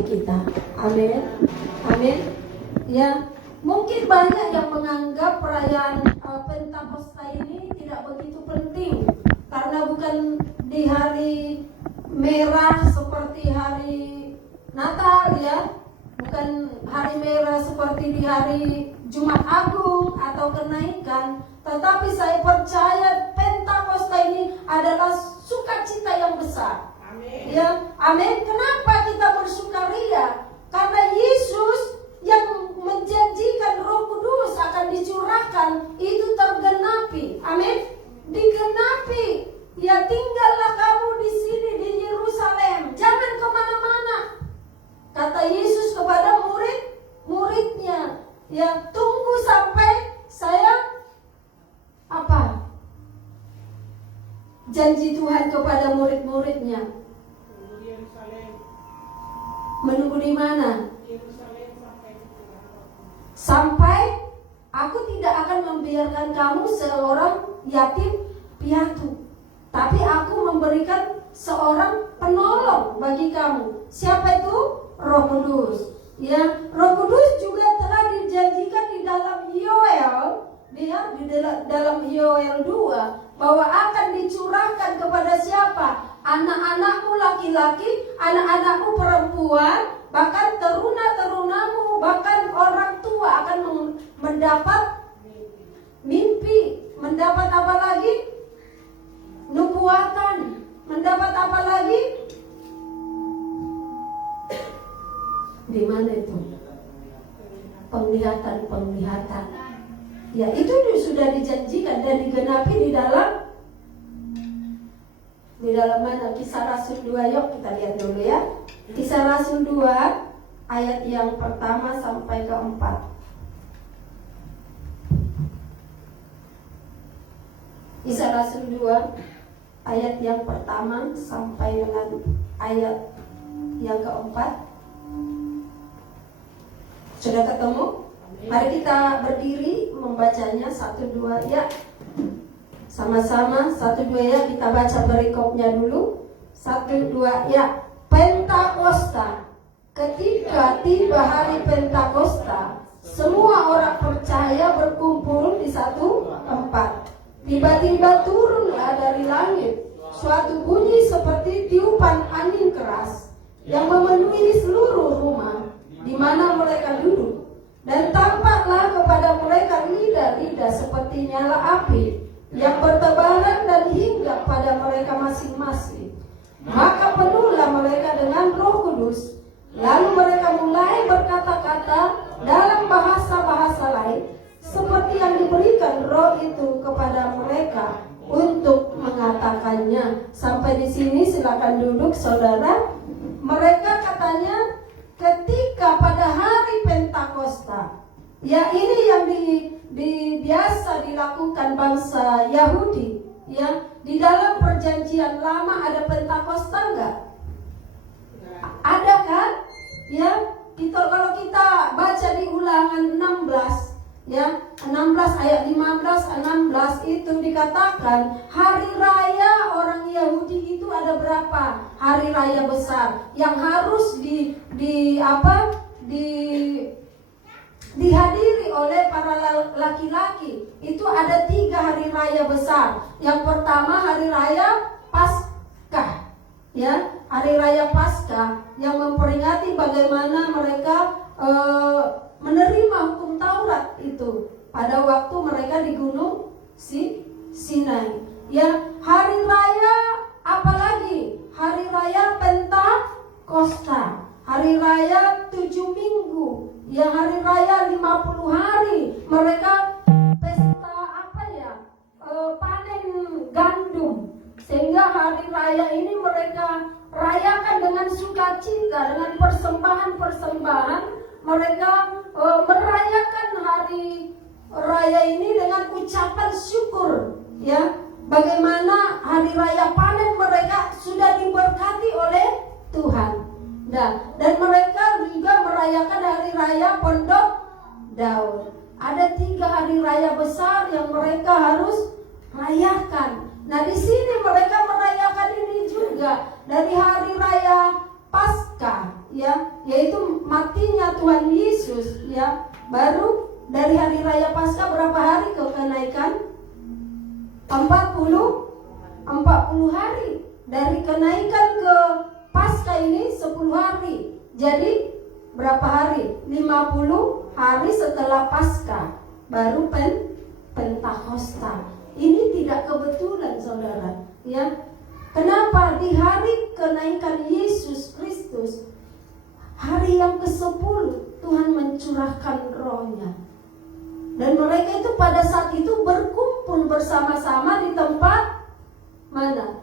kita. Amin. Amin. Ya, mungkin banyak yang menganggap perayaan Pentakosta ini tidak begitu penting karena bukan di hari merah seperti hari Natal ya, bukan hari merah seperti di hari Jumat Agung atau kenaikan, tetapi saya percaya Pentakosta ini adalah sukacita yang besar. Amin. Ya, amin. Kenapa kita bersukaria? Karena Yesus yang menjanjikan Roh Kudus akan dicurahkan itu tergenapi. Amin. Digenapi. Ya, tinggallah kamu di sini di Yerusalem. Jangan kemana-mana. Kata Yesus kepada murid-muridnya. Ya, tunggu sampai saya apa? Janji Tuhan kepada murid-muridnya. Menunggu di mana? Sampai aku tidak akan membiarkan kamu seorang yatim piatu, tapi aku memberikan seorang penolong bagi kamu. Siapa itu? Roh Kudus. Ya, Roh Kudus juga telah dijanjikan di dalam Yoel, di dalam Yoel 2 bahwa akan dicurahkan kepada siapa? Anak-anakmu laki-laki, anak-anakmu perempuan, bahkan teruna-terunamu, bahkan orang tua akan mendapat mimpi. Mendapat apa lagi? Nubuatan. Mendapat apa lagi? Di mana itu? Penglihatan. Ya, itu sudah dijanjikan dan digenapi di dalam mana? Kisah Rasul 2. Yuk kita lihat dulu ya. Kisah Rasul 2 ayat yang pertama sampai ke 4. Kisah Rasul 2 ayat yang pertama sampai dengan ayat yang keempat. Sudah ketemu? Mari kita berdiri membacanya. 1-2 ya. Sama-sama 1-2 ya. Kita baca perikopnya dulu. 1-2 ya. Pentakosta. Ketika tiba hari Pentakosta, semua orang percaya berkumpul di satu tempat. Tiba-tiba turunlah dari langit suatu bunyi seperti tiupan angin keras yang memenuhi seluruh rumah di mana mereka duduk. Dan tampaklah kepada mereka lidah-lidah seperti nyala api yang bertebaran dan hinggap pada mereka masing-masing. Maka penuhlah mereka dengan Roh Kudus. Lalu mereka mulai berkata-kata dalam bahasa-bahasa lain seperti yang diberikan Roh itu kepada mereka untuk mengatakannya. Sampai di sini silakan duduk saudara. Mereka katanya ketika pada hari Pentakosta, ya ini yang biasa dilakukan bangsa Yahudi. Ya, di dalam perjanjian lama ada Pentakosta enggak? Ada kan? Ya, kalau kita baca di Ulangan 16, ya 16 ayat 15-16 itu dikatakan hari raya orang Yahudi itu ada berapa hari raya besar yang harus dihadiri oleh para laki-laki. Itu ada 3 hari raya besar. Yang pertama hari raya Paskah, ya hari raya Paskah yang memperingati bagaimana mereka menerima hukum Taurat itu pada waktu mereka di Gunung Sinai. Ya, hari raya apalagi? Hari raya Pentakosta, hari raya 7 minggu, ya hari raya 50 hari. Mereka pesta panen gandum. Sehingga hari raya ini mereka rayakan dengan sukacita, dengan persembahan-persembahan. Mereka merayakan hari raya ini dengan ucapan syukur, ya. Bagaimana hari raya panen mereka sudah diberkati oleh Tuhan. Nah, dan mereka juga merayakan hari raya Pondok Daud. Ada 3 hari raya besar yang mereka harus rayakan. Nah, di sini mereka merayakan ini juga dari hari raya Paskah. ya, yaitu matinya Tuhan Yesus, ya. Baru dari hari raya Paskah berapa hari ke kenaikan? 40 hari. Dari kenaikan ke Paskah ini 10 hari. Jadi berapa hari? 50 hari setelah Paskah baru Pentakosta. Ini tidak kebetulan, saudara, ya. Kenapa di hari kenaikan Yesus Kristus, hari yang ke-10, Tuhan mencurahkan Roh-Nya. Dan mereka itu pada saat itu berkumpul bersama-sama di tempat mana?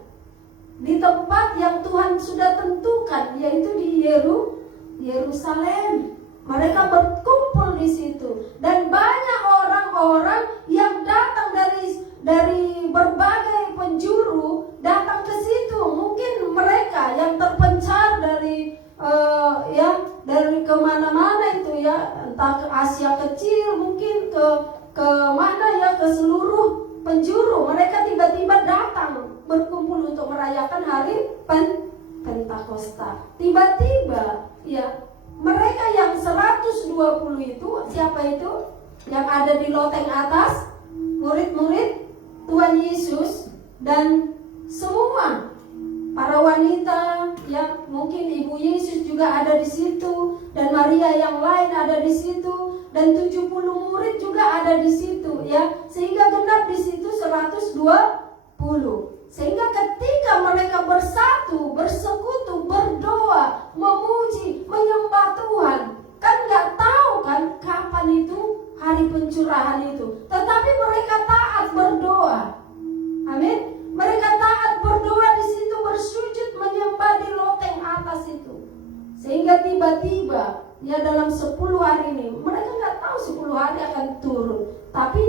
Di tempat yang Tuhan sudah tentukan, yaitu di Yerusalem. Mereka berkumpul di situ, dan banyak orang-orang yang datang dari berbagai penjuru datang ke situ. Mungkin mereka yang terpencar dari dari kemana-mana itu, ya, entah ke Asia kecil, mungkin ke mana, ya, ke seluruh penjuru. Mereka tiba-tiba datang berkumpul untuk merayakan hari Pentakosta. Tiba-tiba, ya, mereka yang 120 itu, siapa itu? Yang ada di loteng atas, murid-murid Tuhan Yesus, dan semua para wanita, ya, mungkin Ibu Yesus juga ada di situ, dan Maria yang lain ada di situ, dan 70 murid juga ada di situ, ya. Sehingga genap di situ 120. Sehingga ketika mereka bersatu, bersekutu, berdoa, memuji, menyembah Tuhan, kan nggak tahu kan kapan itu hari pencurahan itu. Tetapi mereka taat berdoa. Amin. Mereka taat berdoa di situ, bersujud menyembah di loteng atas itu. Sehingga tiba-tiba, ya, dalam 10 hari ini, mereka nggak tahu 10 hari akan turun. Tapi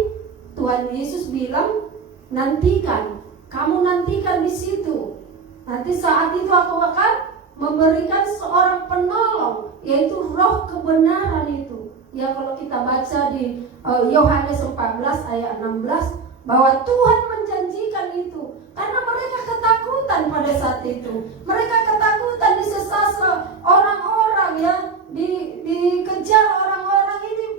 Tuhan Yesus bilang, nantikan. Kamu nantikan di situ. Nanti saat itu aku akan memberikan seorang penolong, yaitu Roh kebenaran itu. Ya, kalau kita baca di Yohanes 14 ayat 16, bahwa Tuhan menjanjikan itu. Karena mereka ketakutan pada saat itu. Mereka ketakutan disesasa orang-orang, ya, dikejar orang-orang ini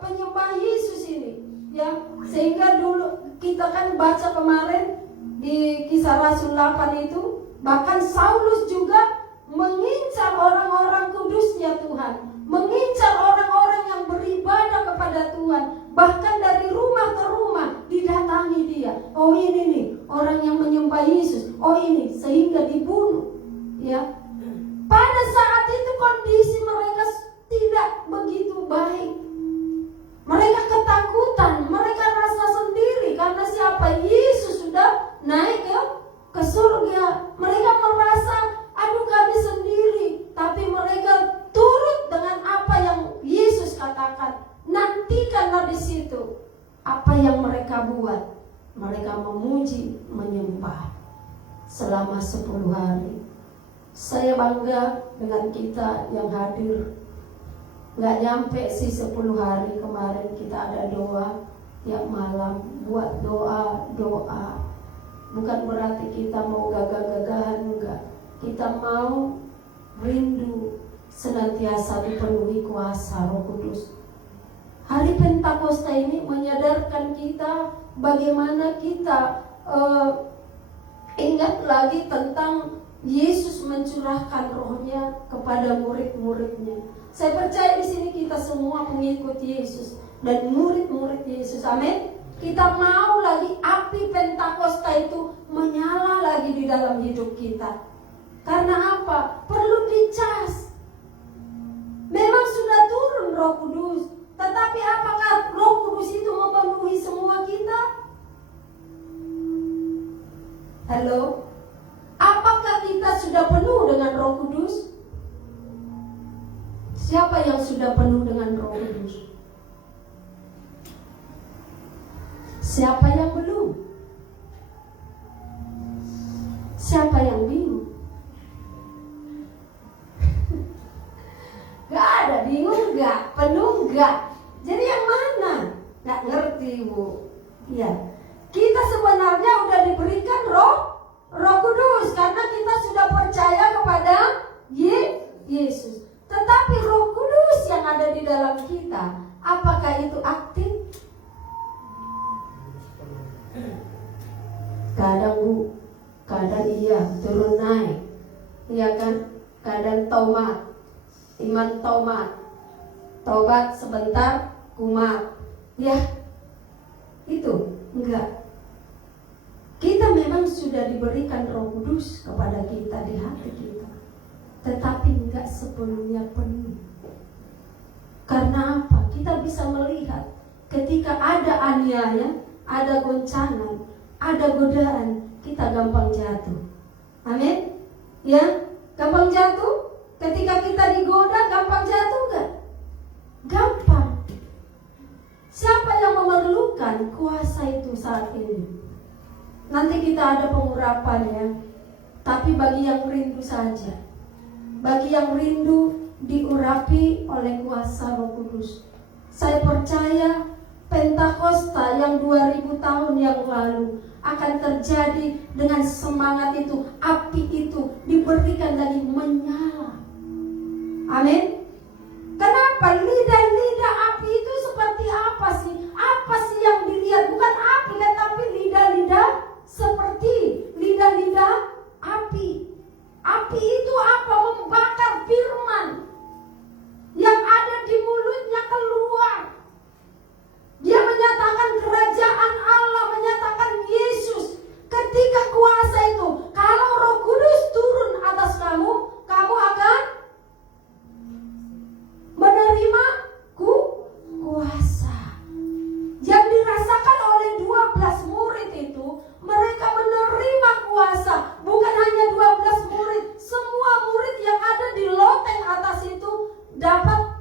penyembah Yesus ini, ya. Sehingga dulu kita kan baca kemarin di Kisah Rasul 8 itu, bahkan Saulus juga mengincar orang-orang kudusnya Tuhan, mengincar orang-orang yang beribadah kepada Tuhan. Bahkan dari rumah ke rumah didatangi dia. Oh, ini nih orang yang menyembah Yesus. Oh, ini, sehingga dibunuh, ya. Pada saat itu kondisi mereka tidak begitu baik. Mereka ketakutan, mereka rasa sendiri karena siapa? Yesus sudah naik ke surga. Mereka merasa, aduh, kami sendiri. Tapi mereka turut dengan apa yang Yesus katakan. Nantikanlah di situ. Apa yang mereka buat? Mereka memuji, menyembah selama 10 hari. Saya bangga dengan kita yang hadir. Gak nyampe sih 10 hari kemarin kita ada doa tiap malam, buat doa. Bukan berarti kita mau gagah-gagahan, enggak. Kita mau rindu senantiasa dipenuhi kuasa Roh Kudus. Hari Pentakosta ini menyadarkan kita bagaimana kita ingat lagi tentang Yesus mencurahkan Roh-Nya kepada murid-muridnya. Saya percaya di sini kita semua pengikut Yesus dan murid-murid Yesus. Amin. Kita mau lagi api Pentakosta itu menyala lagi di dalam hidup kita. Karena apa? Perlu dicas. Memang sudah turun Roh Kudus, tetapi apakah Roh Kudus itu memenuhi semua kita? Halo? Apakah kita sudah penuh dengan Roh Kudus? Siapa yang sudah penuh dengan Roh Kudus? Siapa yang belum? Siapa yang bingung? Gak ada, bingung gak? Penuh gak? Jadi yang mana? Gak ngerti, Bu. Ya, kita sebenarnya udah diberikan Roh Kudus karena kita sudah percaya kepada Tetapi Roh Kudus yang ada di dalam kita, apakah itu aktif? Kadang Bu, kadang iya, turun naik, iya kan? Kadang taubat, iman taubat sebentar, kumat, ya itu enggak. Kita memang sudah diberikan Roh Kudus kepada kita di hati kita, tetapi enggak sepenuhnya penuh. Karena apa? Kita bisa melihat ketika ada aniaya, ada goncangan, ada godaan, kita gampang jatuh. Amin? Ya, gampang jatuh. Ketika kita digoda, gampang jatuh enggak? Gampang. Siapa yang memerlukan kuasa itu saat ini? Nanti kita ada pengurapan ya. Tapi bagi yang rindu saja, bagi yang rindu diurapi oleh kuasa Roh Kudus. Saya percaya Pentakosta yang 2000 tahun yang lalu akan terjadi dengan semangat itu. Api itu diberikan lagi menyala. Amin. Kenapa? Lidah-lidah api itu seperti apa sih? Apa sih yang dilihat? Bukan api kan, tapi lidah-lidah seperti lidah-lidah api. Api itu apa? Membakar firman yang ada di mulutnya keluar. Dia menyatakan kerajaan Allah, menyatakan Yesus. Ketika kuasa itu, kalau Roh Kudus turun atas kamu, kamu akan menerima kuasa. Yang dirasakan oleh 12 murid itu, mereka menerima kuasa. Bukan hanya 12 murid, semua murid yang ada di loteng atas itu dapat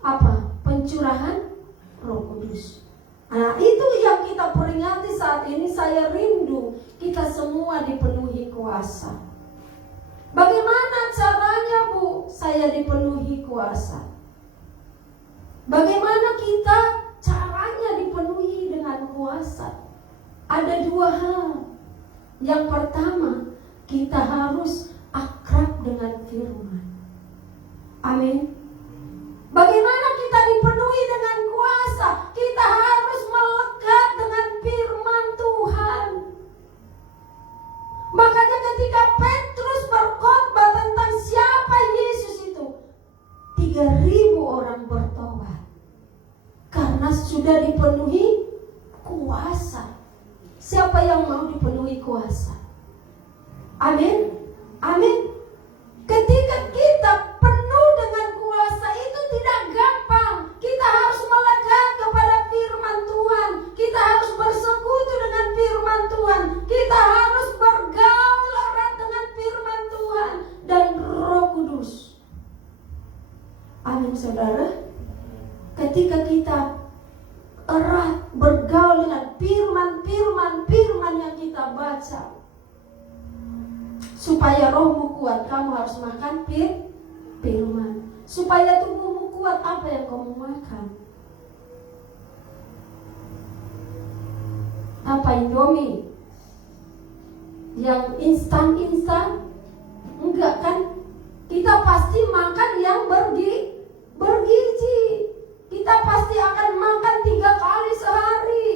apa? Pencurahan Roh Kudus. Nah, itu yang kita peringati saat ini. Saya rindu kita semua dipenuhi kuasa. Bagaimana caranya, Bu? Saya dipenuhi kuasa. Bagaimana kita caranya dipenuhi dengan kuasa? Ada dua hal. Yang pertama, kita harus akrab dengan firman. Amin. Bagaimana kita dipenuhi dengan kuasa? Kita harus melekat dengan firman Tuhan. Makanya ketika Petrus berkhotbah tentang siapa Yesus itu, 3.000 orang bertobat karena sudah dipenuhi kuasa. Siapa yang mau dipenuhi kuasa? Amin. Amin. Ketika kita penuh dengan kuasa itu tidak gampang. Kita harus melekat kepada firman Tuhan. Kita harus bersekutu dengan firman Tuhan. Kita harus bergaul erat dengan firman Tuhan dan Roh Kudus. Amin, saudara. Ketika kita erat bergaul dengan firman yang kita baca, supaya rohmu kuat, kamu harus makan firman. Supaya tubuhmu kuat, apa yang kamu makan? Apa Indomie? Yang instan? Enggak kan? Kita pasti makan yang bergizi. Kita pasti akan makan 3 kali sehari,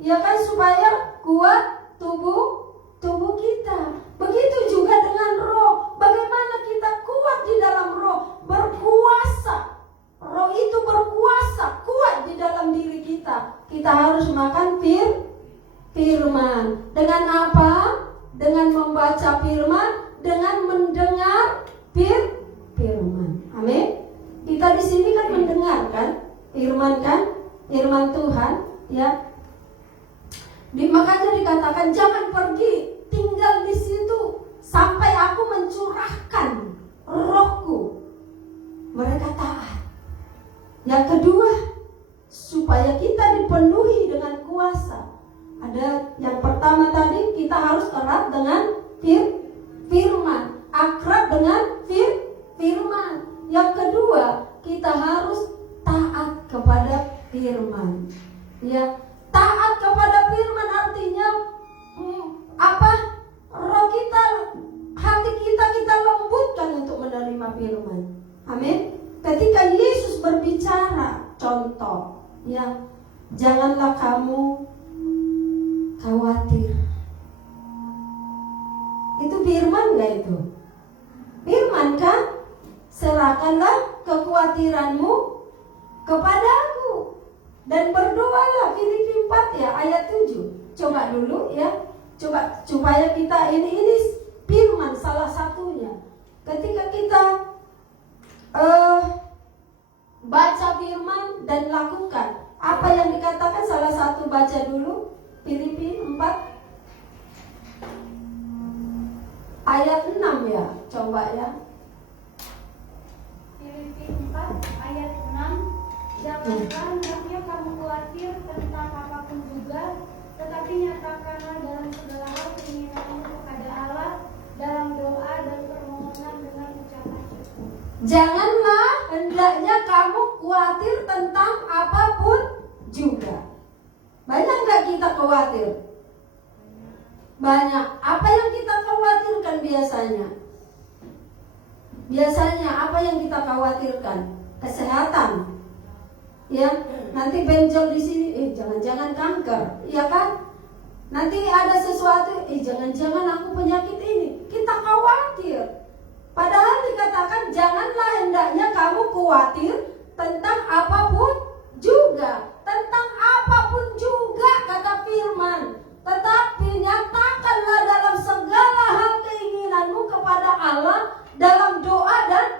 ya kan, supaya kuat tubuh kita. Begitu juga dengan roh. Bagaimana kita kuat di dalam roh? Berkuasa. Roh itu berkuasa, kuat di dalam diri kita. Kita harus makan firman. Dengan apa? Dengan membaca firman, dengan mendengar firman. Amin. Kita di sini kan mendengarkan firman kan? Firman Tuhan, ya. Makanya dikatakan jangan pergi, tinggal di situ sampai aku mencurahkan rohku. Mereka taat. Yang kedua, supaya kita dipenuhi dengan kuasa. Ada yang pertama tadi, kita harus erat dengan firman, akrab dengan firman. Yang kedua, kita harus taat kepada firman. Ya, taat kepada firman artinya apa? Roh kita, hati kita lembutkan untuk menerima firman. Amin. Ketika Yesus berbicara, contoh, ya, janganlah kamu khawatir. Itu firman gak itu? Firman kan? Serahkanlah kekhawatiranmu kepadaku dan berdoalah. Filipi 4 ya ayat 7. Coba dulu ya. Coba supaya kita ini firman salah satunya. Ketika kita baca firman dan lakukan apa yang dikatakan, salah satu baca dulu Filipi 4 ayat 6 ya, coba ya. Filipi 4 ayat 6. Janganlah hendaknya kamu khawatir tentang apapun juga, tetapi nyatakanlah dalam segala hal keinginanmu kepada Allah dalam doa dan permohonan dengan ucapan syukur. Janganlah hendaknya kamu khawatir tentang apapun juga. Banyak nggak kita khawatir? Banyak. Apa yang kita khawatirkan biasanya? Biasanya apa yang kita khawatirkan? Kesehatan. Ya, nanti benjol di sini, jangan-jangan kanker, ya kan? Nanti ada sesuatu, jangan-jangan aku penyakit ini. Kita khawatir. Padahal dikatakan janganlah hendaknya kamu khawatir tentang apapun juga. Tentang apapun juga kata firman. Tetapi nyatakanlah dalam segala hal keinginanmu kepada Allah dalam doa dan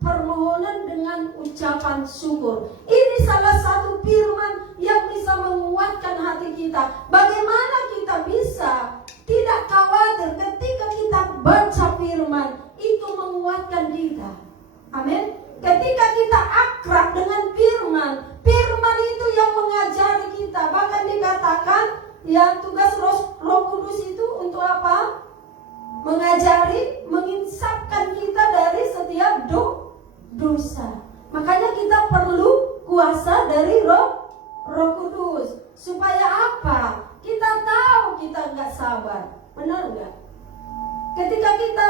permohonan dengan ucapan syukur. Ini salah satu firman yang bisa menguatkan hati kita. Bagaimana kita bisa tidak khawatir ketika kita baca firman, itu menguatkan kita. Amin. Ketika kita akrab dengan firman, firman itu yang mengajari kita. Bahkan dikatakan ya, tugas Roh Kudus itu untuk apa? Mengajari, menginsafkan kita dari setiap dosa. Makanya kita perlu kuasa dari Roh Kudus. Supaya apa? Kita tahu kita nggak sabar. Benar nggak? Ketika kita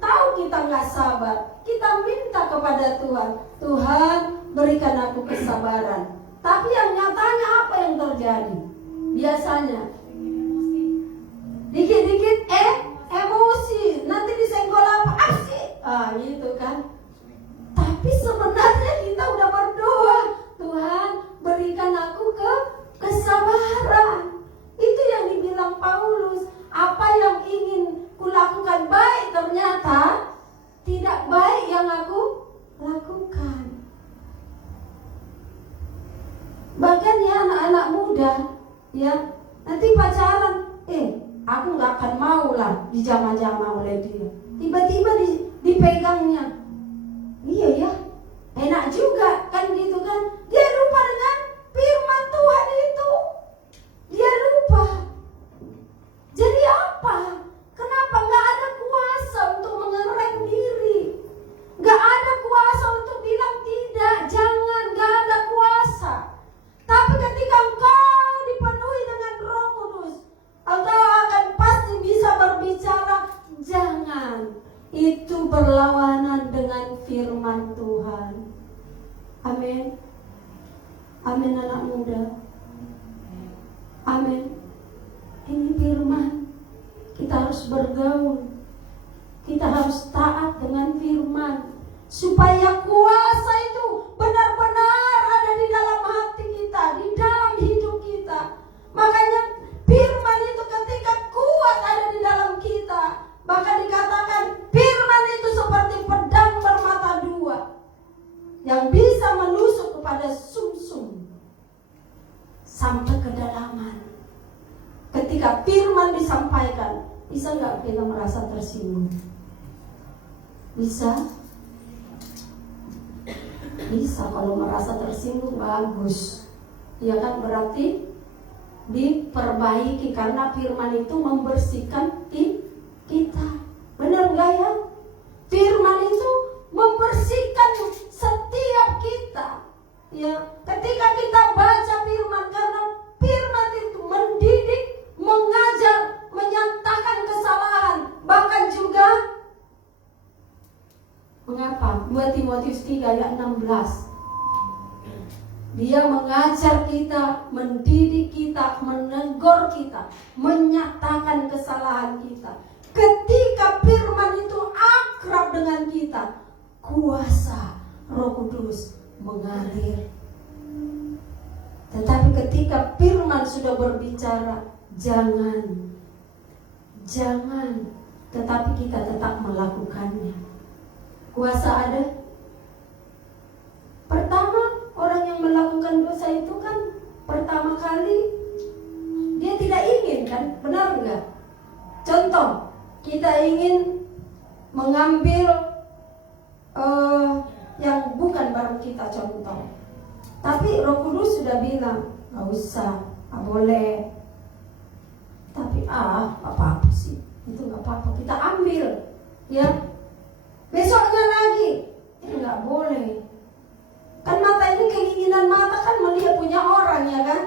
tahu kita nggak sabar, kita minta kepada Tuhan, Tuhan berikan aku kesabaran. Tapi yang nyatanya apa yang terjadi? Biasanya dikit-dikit emosi, nanti disenggol apa? Asik, gitu kan. Tapi sebenarnya kita udah berdoa, Tuhan berikan aku kesabaran. Itu yang dibilang Paulus. Apa yang ingin kulakukan baik, ternyata tidak baik yang aku lakukan. Bahkan ya anak-anak muda, ya nanti pacaran, aku nggak akan mau lah dijamah-jamah oleh dia. Tiba-tiba dipegangnya. Iya ya, enak juga kan gitu kan. Dia lupa dengan firman Tuhan itu. Dia lupa. Jadi apa? Kenapa nggak ada kuasa untuk mengerem diri? Nggak ada kuasa untuk bilang tidak, jangan, nggak ada kuasa. Tapi ketika engkau dipenuhi dengan Roh Kudus, engkau akan pasti bisa berbicara jangan. Itu berlawanan dengan firman Tuhan. Amin. Amin anak muda. Amin. Ini firman. Kita harus bergaul. Kita harus taat dengan firman. Supaya kuasa itu benar-benar ada di dalam hati kita, di dalam hidup kita. Makanya firman itu ketika kuat ada di dalam kita, bahkan dikatakan firman itu seperti pedang bermata dua yang bisa menusuk kepada sumsum sampai kedalaman. Ketika firman disampaikan, bisa nggak kita merasa tersinggung? Bisa? Bisa. Kalau merasa tersinggung bagus, ya kan, berarti diperbaiki karena firman itu membersihkan kita. Benar nggak ya? Firman itu membersihkan setiap kita. Ya, ketika kita baca firman, karena firman itu mendidik, mengajar, menyatakan kesalahan, bahkan juga mengapa? 2 Timotius 3 ayat 16. Dia mengajar kita, mendidik kita, menegur kita, menyatakan kesalahan kita. Ketika firman itu akrab dengan kita, kuasa Roh Kudus mengalir. Tetapi ketika firman sudah berbicara, jangan, tetapi kita tetap melakukannya. Kuasa ada. Pertama, orang yang melakukan dosa itu kan pertama kali dia tidak ingin kan, benar enggak? Contoh, kita ingin mengambil yang bukan barang kita, contoh. Tapi Roh Kudus sudah bilang, gak usah, gak boleh. Tapi apa-apa sih, itu gak apa-apa, kita ambil, ya. Besoknya lagi, gak boleh. Kan mata ini keinginan mata kan melihat punya orang, ya kan?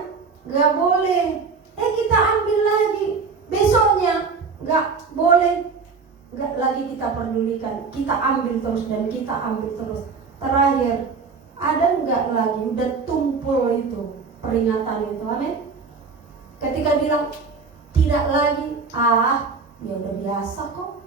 Gak boleh. Kita ambil lagi. Besoknya gak boleh. Gak lagi kita pedulikan. Kita ambil terus dan kita ambil terus. Terakhir, ada gak lagi? Udah tumpul itu peringatan itu. Amin. Ketika bilang tidak lagi, ya udah biasa kok.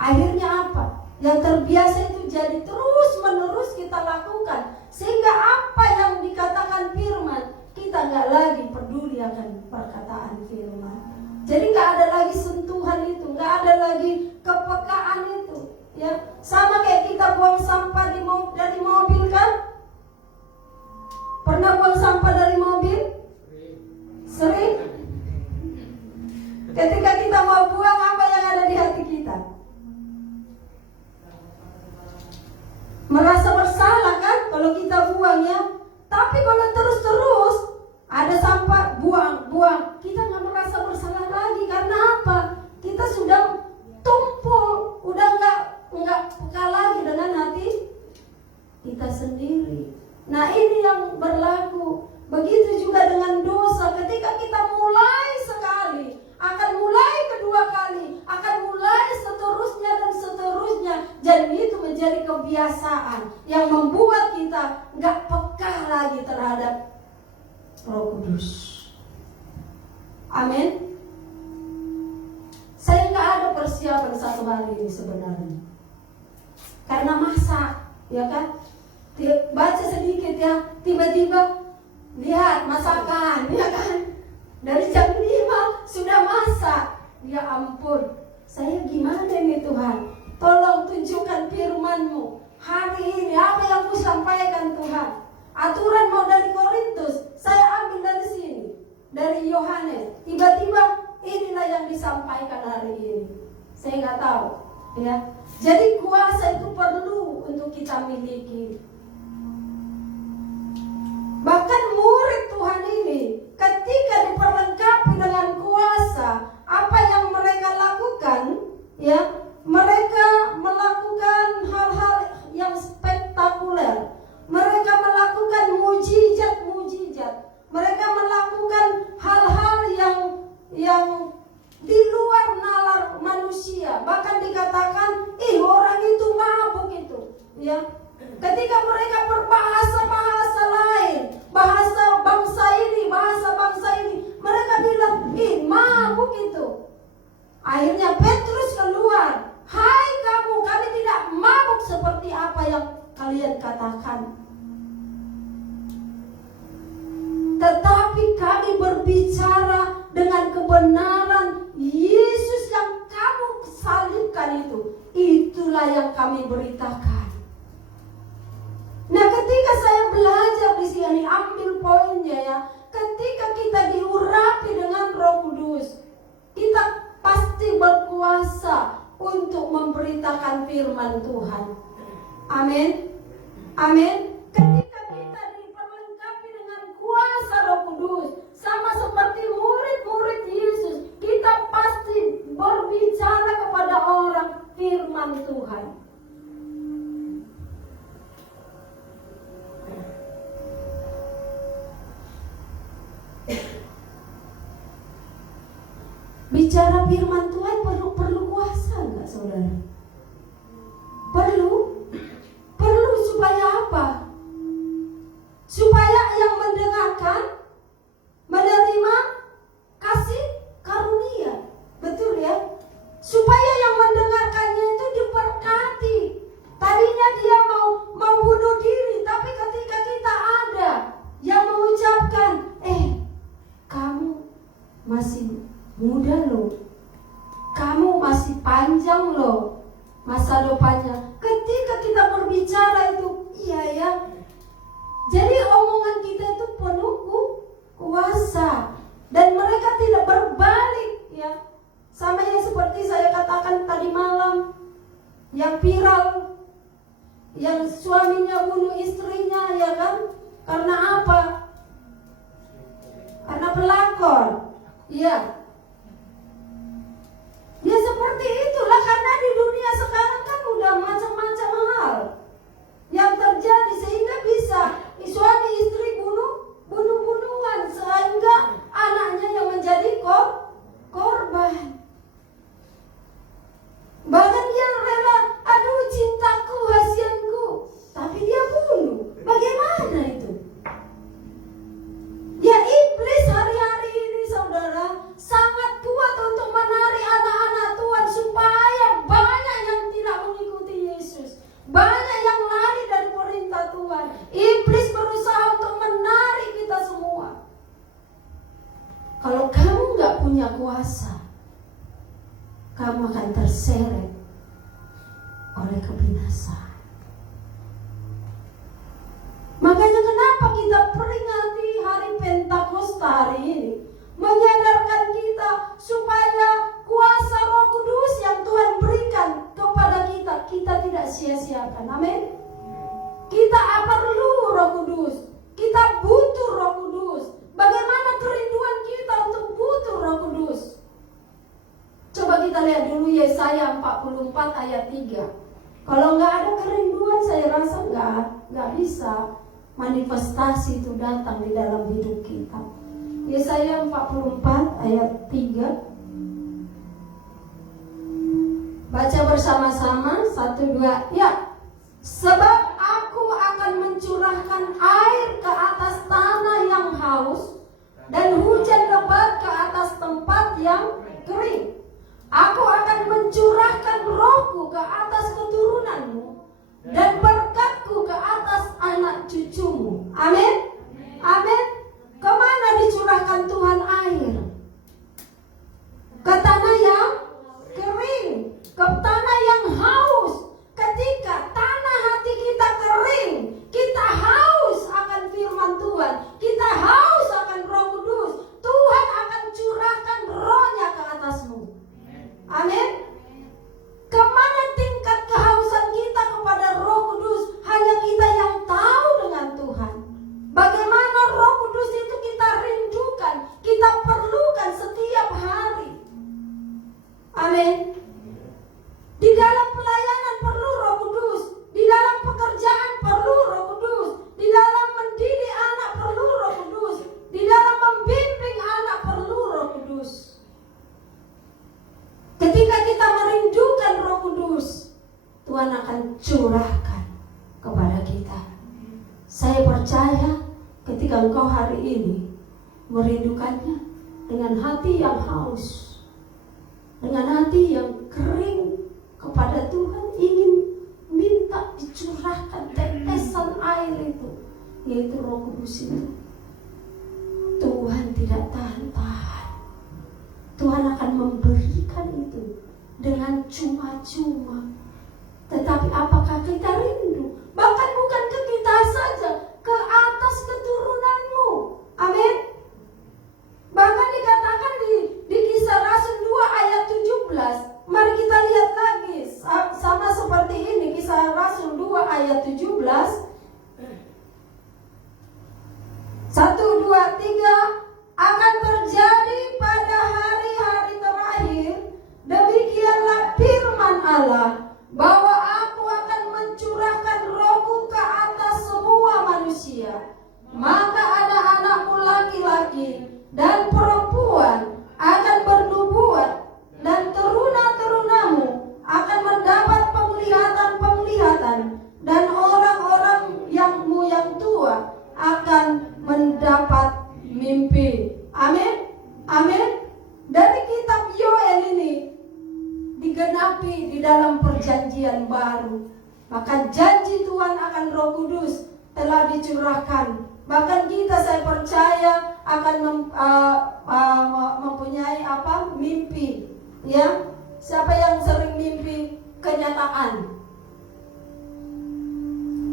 Akhirnya apa? Yang terbiasa itu jadi terus menerus kita lakukan. Sehingga apa yang dikatakan firman, kita gak lagi peduli akan perkataan firman. Jadi gak ada lagi sentuhan itu, gak ada lagi kepekaan itu, ya. Sama kayak kita buang sampah dari mobil kan? Pernah buang sampah dari mobil? Sering. Ketika kita mau buang, apa yang ada di hati kita? Merasa bersalah kan kalau kita buang, ya. Tapi kalau terus-terus ada sampah, buang, kita nggak merasa bersalah lagi. Karena apa? Kita sudah tumpul, udah nggak peka lagi dengan hati kita sendiri. Nah, ini yang berlaku. Begitu juga dengan dosa. Ketika kita mulai sekali, akan mulai kedua kali, akan mulai seterusnya dan seterusnya. Jadi itu menjadi kebiasaan yang membuat kita nggak peka lagi terhadap Roh Kudus. Amin. Saya nggak ada persiapan satu hari ini sebenarnya, karena masak, ya kan? Baca sedikit ya, tiba-tiba lihat masakan, ya kan? Dari jam 5 sudah masak. Ya ampun, saya gimana ini Tuhan? Tolong tunjukkan firman-Mu hari ini, apa yang Ku sampaikan Tuhan. Aturan mau dari Korintus, saya ambil dari sini, dari Yohanes. Tiba-tiba inilah yang disampaikan hari ini. Saya nggak tahu, ya. Jadi kuasa itu perlu untuk kita miliki. Bahkan murid Tuhan ini ketika diperlengkapi dengan kuasa, apa yang mereka lakukan, ya, mereka melakukan hal-hal yang spektakuler. Mereka melakukan mujizat-mujizat. Mereka melakukan hal-hal yang di luar nalar manusia. Bahkan dikatakan, orang itu mabuk itu, ya. Ketika mereka berbahasa-bahasa lain, bahasa bangsa ini, mereka bilang, mabuk itu. Akhirnya Petrus keluar, hai kamu, kami tidak mabuk seperti apa yang kalian katakan. Tetapi kami berbicara dengan kebenaran Yesus yang kamu salibkan itu. Itulah yang kami beritakan. Nah, ketika saya belajar di sini, ambil poinnya ya. Ketika kita diurapi dengan Roh Kudus, kita pasti berkuasa untuk memberitakan firman Tuhan. Amin. Amin. Ketika kita diperlengkapi dengan kuasa Roh Kudus, sama seperti murid-murid Yesus, kita pasti berbicara kepada orang firman Tuhan. Bicara firman Tuhan perlu kuasa enggak, saudara? Perlu suaminya bunuh istrinya, ya kan? Karena apa? Karena pelakor. Iya. Ya seperti itulah, karena di dunia sekarang kan udah macam-macam hal yang terjadi sehingga bisa suami istri bunuh-bunuhan sehingga anaknya yang menjadi korban. Bahkan dia rela, aduh cintaku, kasihanku, tapi dia bunuh. Bagaimana itu? Ya iblis hari-hari ini saudara sangat kuat untuk menarik anak-anak Tuhan supaya banyak yang tidak mengikuti Yesus, banyak yang lari dari perintah Tuhan. Iblis berusaha untuk menarik kita semua. Kalau kamu gak punya kuasa, kamu akan terseret oleh kebinasaan. Makanya kenapa kita peringati hari Pentakosta hari ini, menyadarkan kita supaya kuasa Roh Kudus yang Tuhan berikan kepada kita tidak sia-siakan. Amin. Kita perlu Roh Kudus, kita butuh Roh Kudus. Bagaimana kerinduan kita untuk butuh Roh Kudus? Coba kita lihat dulu Yesaya 44 ayat 3. Kalau nggak ada kerinduan, saya rasa nggak bisa manifestasi itu datang di dalam hidup kita. Yesaya 44 ayat 3. Baca bersama-sama, 1, 2, ya. Sebab aku akan mencurahkan air ke atas tanah yang haus dan hujan lebat ke atas tempat yang kering. Aku akan mencurahkan rohku ke atas keturunanmu dan berkatku ke atas anak cucumu. Amin. Amin. Kemana dicurahkan Tuhan air? Ke tanah yang kering, ke tanah yang haus. Ketika tanah hati kita kering, kita haus akan firman Tuhan, kita haus akan Roh Kudus, Tuhan akan curahkan rohnya ke atasmu. Amin. Kemana tingkat kehausan kita kepada Roh Kudus? Hanya kita yang tahu dengan Tuhan. Bagaimana Roh Kudus itu kita rindukan, kita perlukan setiap hari. Amin. Di dalam pelayanan perlu Roh Kudus, di dalam pekerjaan perlu Roh Kudus, di dalam mendidik anak perlu Roh Kudus, di dalam membimbing anak perlu Roh Kudus. Ketika kita merindukan Roh Kudus, Tuhan akan curahkan kepada kita. Saya percaya ketika engkau hari ini merindukannya dengan hati yang haus, dengan hati yang kering kepada Tuhan, ingin minta dicurahkan tetesan air itu, yaitu Roh Kudus itu, Tuhan tidak tahan-tahan. Tuhan akan memberikan itu dengan cuma-cuma. Tetapi apakah kita rindu? Bahkan bukan ke kita saja, ke atas keturunanmu. Amin. Bahkan dikatakan di Kisah Rasul 2 ayat 17. Mari kita lihat lagi, sama seperti ini, Kisah Rasul 2 ayat 17. 1, 2, 3. Akan terjadi pada hari-hari terakhir, demikianlah firman Allah, bahwa aku akan mencurahkan rohku ke atas semua manusia. Maka anak-anakmu laki-laki dan perempuan akan bernubuat, dan teruna-terunamu akan mendapat penglihatan-penglihatan, dan orang-orang yang tua akan mendapat mimpi. Amin. Amin. Dari kitab Yoel ini digenapi di dalam perjanjian baru. Maka janji Tuhan akan Roh Kudus telah dicurahkan. Bahkan kita, saya percaya, akan mempunyai mimpi. Ya, siapa yang sering mimpi kenyataan?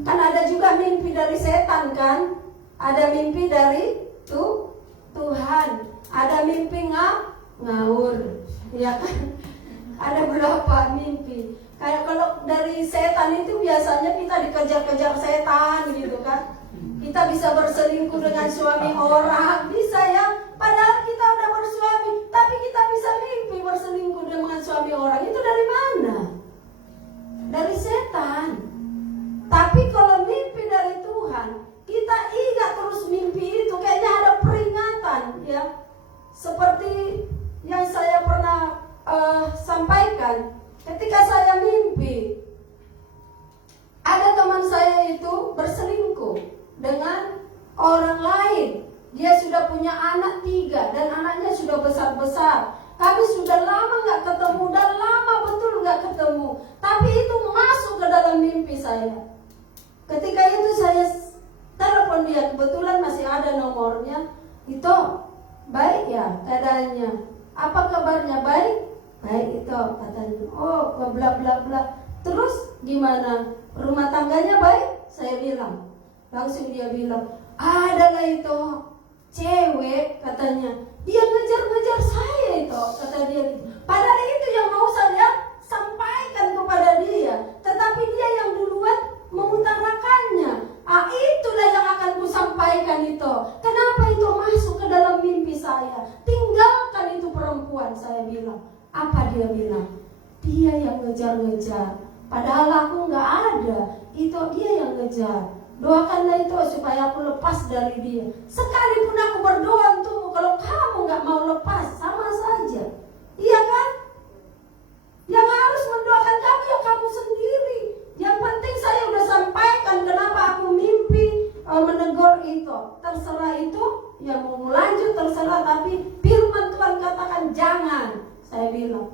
Kan ada juga mimpi dari setan kan? Ada mimpi dari Tuhan. Ada mimpi ngawur, ya kan? Ada berapa mimpi? Kayak kalau dari setan itu biasanya kita dikejar-kejar setan gitu kan. Kita bisa berselingkuh dengan suami orang, bisa ya. Padahal kita udah bersuami, tapi kita bisa mimpi berselingkuh dengan suami orang. Itu dari mana? Dari setan. Tapi kalau mimpi dari Tuhan, kita ingat terus mimpi itu. Kayaknya ada peringatan ya. Seperti yang saya pernah sampaikan. Ketika saya mimpi, ada teman saya itu berselingkuh dengan orang lain. Dia sudah punya anak 3 dan anaknya sudah besar-besar. Kami sudah lama gak ketemu dan lama betul gak ketemu. Tapi itu masuk ke dalam mimpi saya. Ketika itu saya telepon dia, kebetulan masih ada nomornya. Itu baik ya keadaannya. Apa kabarnya? Baik? Baik itu katanya. Oh bla bla bla. Terus gimana? Rumah tangganya baik? Saya bilang. Langsung dia bilang, adalah itu cewek katanya. Dia ngejar-ngejar saya itu, kata dia. Padahal itu yang mau saya sampaikan kepada dia, tetapi dia yang duluan mengutarakannya. Itulah yang akan kusampaikan itu. Kenapa itu masuk ke dalam mimpi saya? Tinggalkan itu perempuan, saya bilang. Apa dia bilang? Dia yang ngejar-ngejar. Padahal aku nggak ada. Itu dia yang ngejar. Doakanlah itu supaya aku lepas dari dia. Sekalipun aku berdoa untukmu, kalau kamu gak mau lepas, sama saja. Iya kan? Yang harus mendoakan kamu ya kamu sendiri. Yang penting saya udah sampaikan kenapa aku mimpi menegur itu. Terserah itu, ya mau lanjut terserah. Tapi firman Tuhan katakan jangan. Saya bilang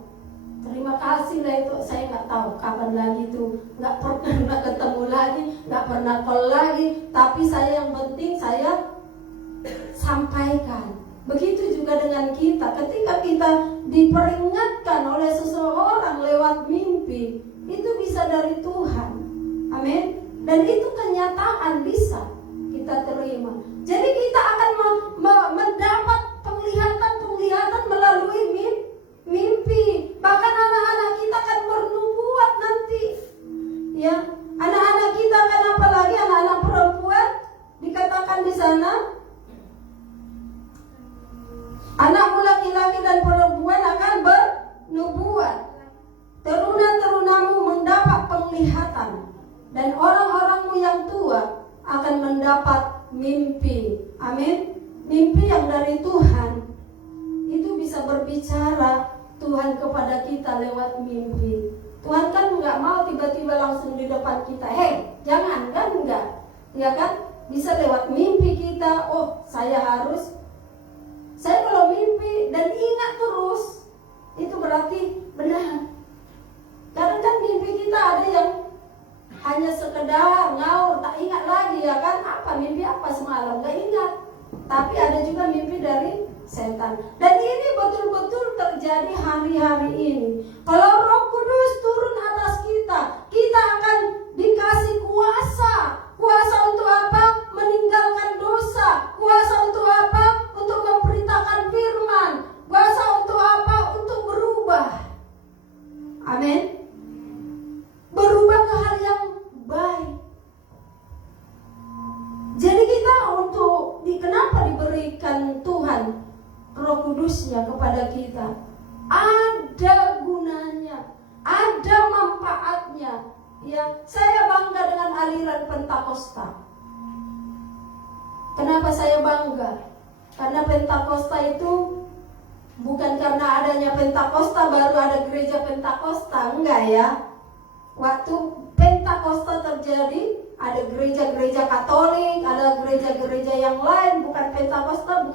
terima kasih lah itu. Saya nggak tahu kapan lagi itu, nggak pernah ketemu lagi, nggak pernah call lagi. Tapi saya yang penting saya sampaikan. Begitu juga dengan kita. Ketika kita diperingatkan oleh seseorang lewat mimpi, itu bisa dari Tuhan. Amin. Dan itu kenyataan bisa kita terima. Jadi kita akan mendapat penglihatan melalui mimpi. Bahkan anak-anak kita akan bernubuat nanti. Ya, anak-anak kita akan apalagi anak-anak perempuan dikatakan di sana, anakmu laki-laki dan perempuan akan bernubuat. Teruna-terunamu mendapat penglihatan dan orang-orangmu yang tua akan mendapat mimpi. Amin. Mimpi yang dari Tuhan itu bisa berbicara Tuhan kepada kita lewat mimpi. Tuhan kan nggak mau tiba-tiba langsung di depan kita, jangan kan, enggak, ya kan? Bisa lewat mimpi kita. Oh, saya kalau mimpi dan ingat terus, itu berarti benar. Karena kan mimpi kita ada yang hanya sekedar ngaur, tak ingat lagi ya kan? Mimpi apa semalam, nggak ingat. Tapi ada juga mimpi dari setan. Dan ini betul-betul terjadi hari-hari ini. Kalau Roh Kudus turun atas kita, kita akan dikasih kuasa. Kuasa untuk apa? Meninggalkan dosa. Kuasa untuk apa? Untuk memberitakan firman. Kuasa untuk apa? Untuk berubah. Amin. Berubah ke hal yang baik. Jadi kita kenapa diberikan Tuhan Roh Kudusnya kepada kita? Ada gunanya, ada manfaatnya. Ya, saya bangga dengan aliran Pentakosta. Kenapa saya bangga? Karena Pentakosta itu bukan karena adanya Pentakosta baru ada gereja Pentakosta, enggak ya. Waktu Pentakosta terjadi, ada gereja-gereja Katolik, ada gereja-gereja yang lain, bukan Pentakosta,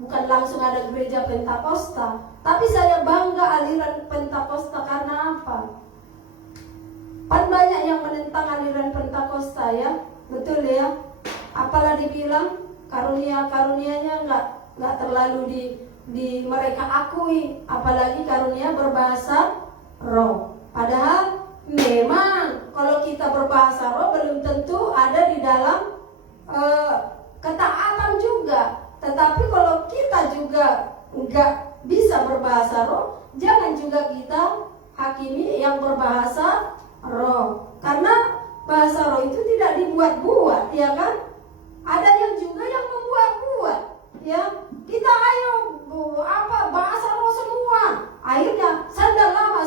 bukan langsung ada gereja Pentakosta. Tapi saya bangga aliran Pentakosta karena apa? Kan banyak yang menentang aliran Pentakosta ya, betul ya. Apalah dibilang karunia-karunianya nggak terlalu di mereka akui, apalagi karunia berbahasa roh. Padahal memang kalau kita berbahasa roh belum tentu ada di dalam ketaatan juga. Tetapi kalau kita juga nggak bisa berbahasa roh, jangan juga kita hakimi yang berbahasa roh. Karena bahasa roh itu tidak dibuat-buat, ya kan? Ada yang juga yang membuat-buat, ya. Kita ayo bahasa roh semua. Akhirnya sandal lama.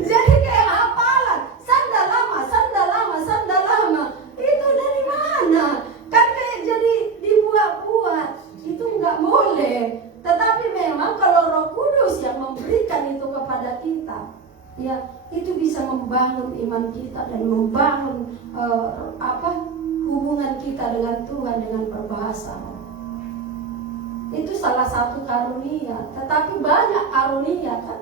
Jadi kayak hafalan, sandal lama. Itu dari mana? Kan kayak jadi dibuat-buat. Itu nggak boleh. Tetapi memang kalau Roh Kudus yang memberikan itu kepada kita, ya, itu bisa membangun iman kita dan membangun hubungan kita dengan Tuhan dengan berbahasa. Itu salah satu karunia. Tetapi banyak karunia kan.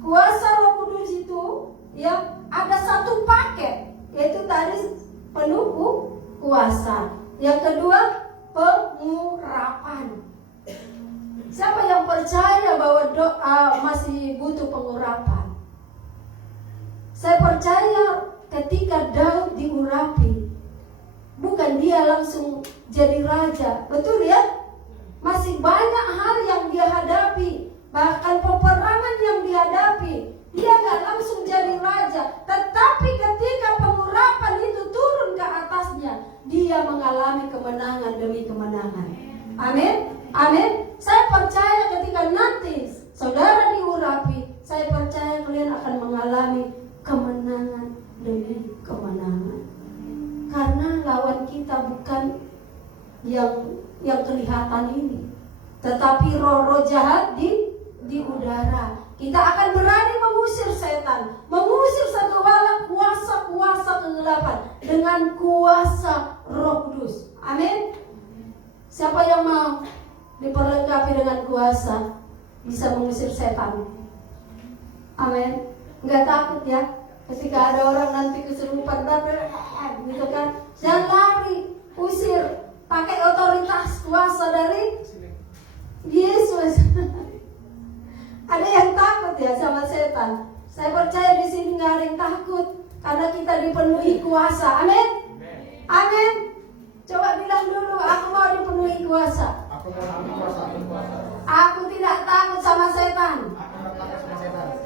Kuasa Roh Kudus itu, ya, ada satu paket, yaitu tadi penuh kuasa. Yang kedua, pengurapan. Siapa yang percaya bahwa doa masih butuh pengurapan? Saya percaya ketika Daud diurapi, bukan dia langsung jadi raja, betul ya? Masih banyak hal yang dia hadapi, bahkan peperangan yang dihadapi. Dia gak langsung jadi raja, tetapi ketika pengurapan itu turun ke atasnya, dia mengalami kemenangan demi kemenangan. Amin. Saya percaya ketika nanti saudara diurapi, saya percaya kalian akan mengalami kemenangan demi kemenangan. Karena lawan kita bukan yang kelihatan ini, tetapi roh-roh jahat di udara. Kita akan berani mengusir setan, mengusir segala kuasa-kuasa kegelapan dengan kuasa Roh Kudus. Amin. Siapa yang mau diperlengkapi dengan kuasa, bisa mengusir setan? Amin. Enggak takut ya ketika ada orang nanti kesurupan gitu kan? Jangan lari, usir, pakai otoritas kuasa dari Yesus. Ada yang takut ya sama setan? Saya percaya di sini nggak ada yang takut karena kita dipenuhi kuasa. Amin. Amin. Coba bilang dulu, aku mau dipenuhi kuasa. Aku tidak takut sama setan.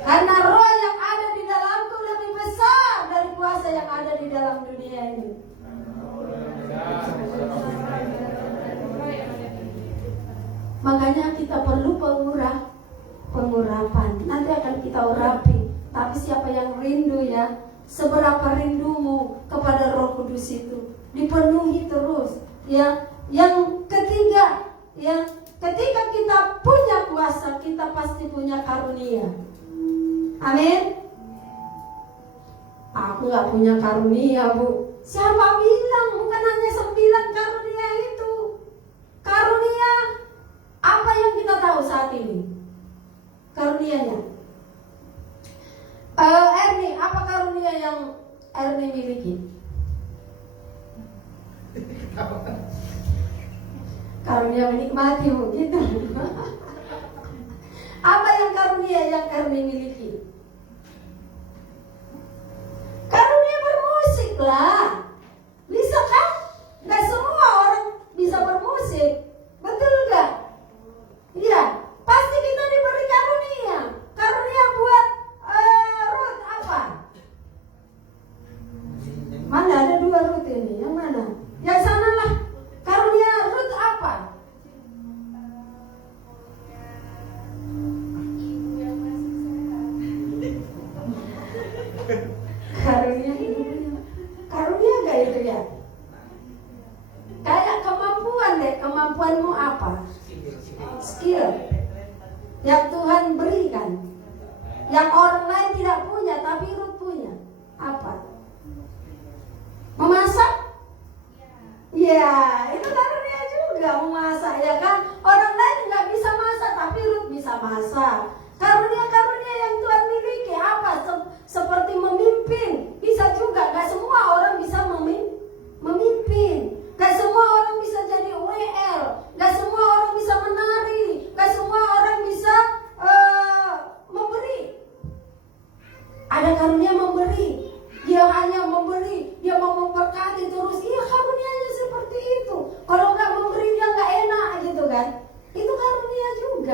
Karena roh yang ada di dalamku lebih besar dari kuasa yang ada di dalam dunia ini. Makanya kita perlu pengurapan. Nanti akan kita urapi. Tapi siapa yang rindu ya, seberapa rindumu kepada Roh Kudus itu, dipenuhi terus. Ya, yang ketiga, ya, ketika kita punya kuasa, kita pasti punya karunia. Amin. Aku gak punya karunia, Bu. Siapa bilang? Bukan hanya 9 karunia itu. Karunia apa yang kita tahu saat ini? Karunianya. Ernie, apa karunia yang Ernie miliki? Karunia menikmati, Bu, gitu. Apa yang karunia yang Ernie miliki? Karunia bermusik lah. Bisa kan? Gak semua orang bisa bermusik. Betul gak? Iya. Pasti kita diberi karunia. Karunia buat Ruth apa? Mana ada 2 Ruth ini? Yang mana? Yang sana lah. Karunia Ruth apa? Karunia gak itu ya? Kayak kemampuan deh. Kemampuanmu apa? Skill yang Tuhan berikan, yang orang lain tidak punya tapi Ruth punya. Apa? Memasak? Ya, itu karunia juga, memasak, ya kan? Orang lain nggak bisa masak tapi Ruth bisa masak. Karunia-karunia yang Tuhan miliki apa? Seperti memimpin, bisa juga. Gak semua orang bisa memimpin. Gak semua orang bisa jadi WL. Gak semua orang bisa menari. Gak semua orang bisa memberi. Ada karunia memberi. Dia hanya memberi. Dia mau memberkati terus. Iya, karunianya seperti itu. Kalau gak memberi dia gak enak gitu kan. Itu karunia juga.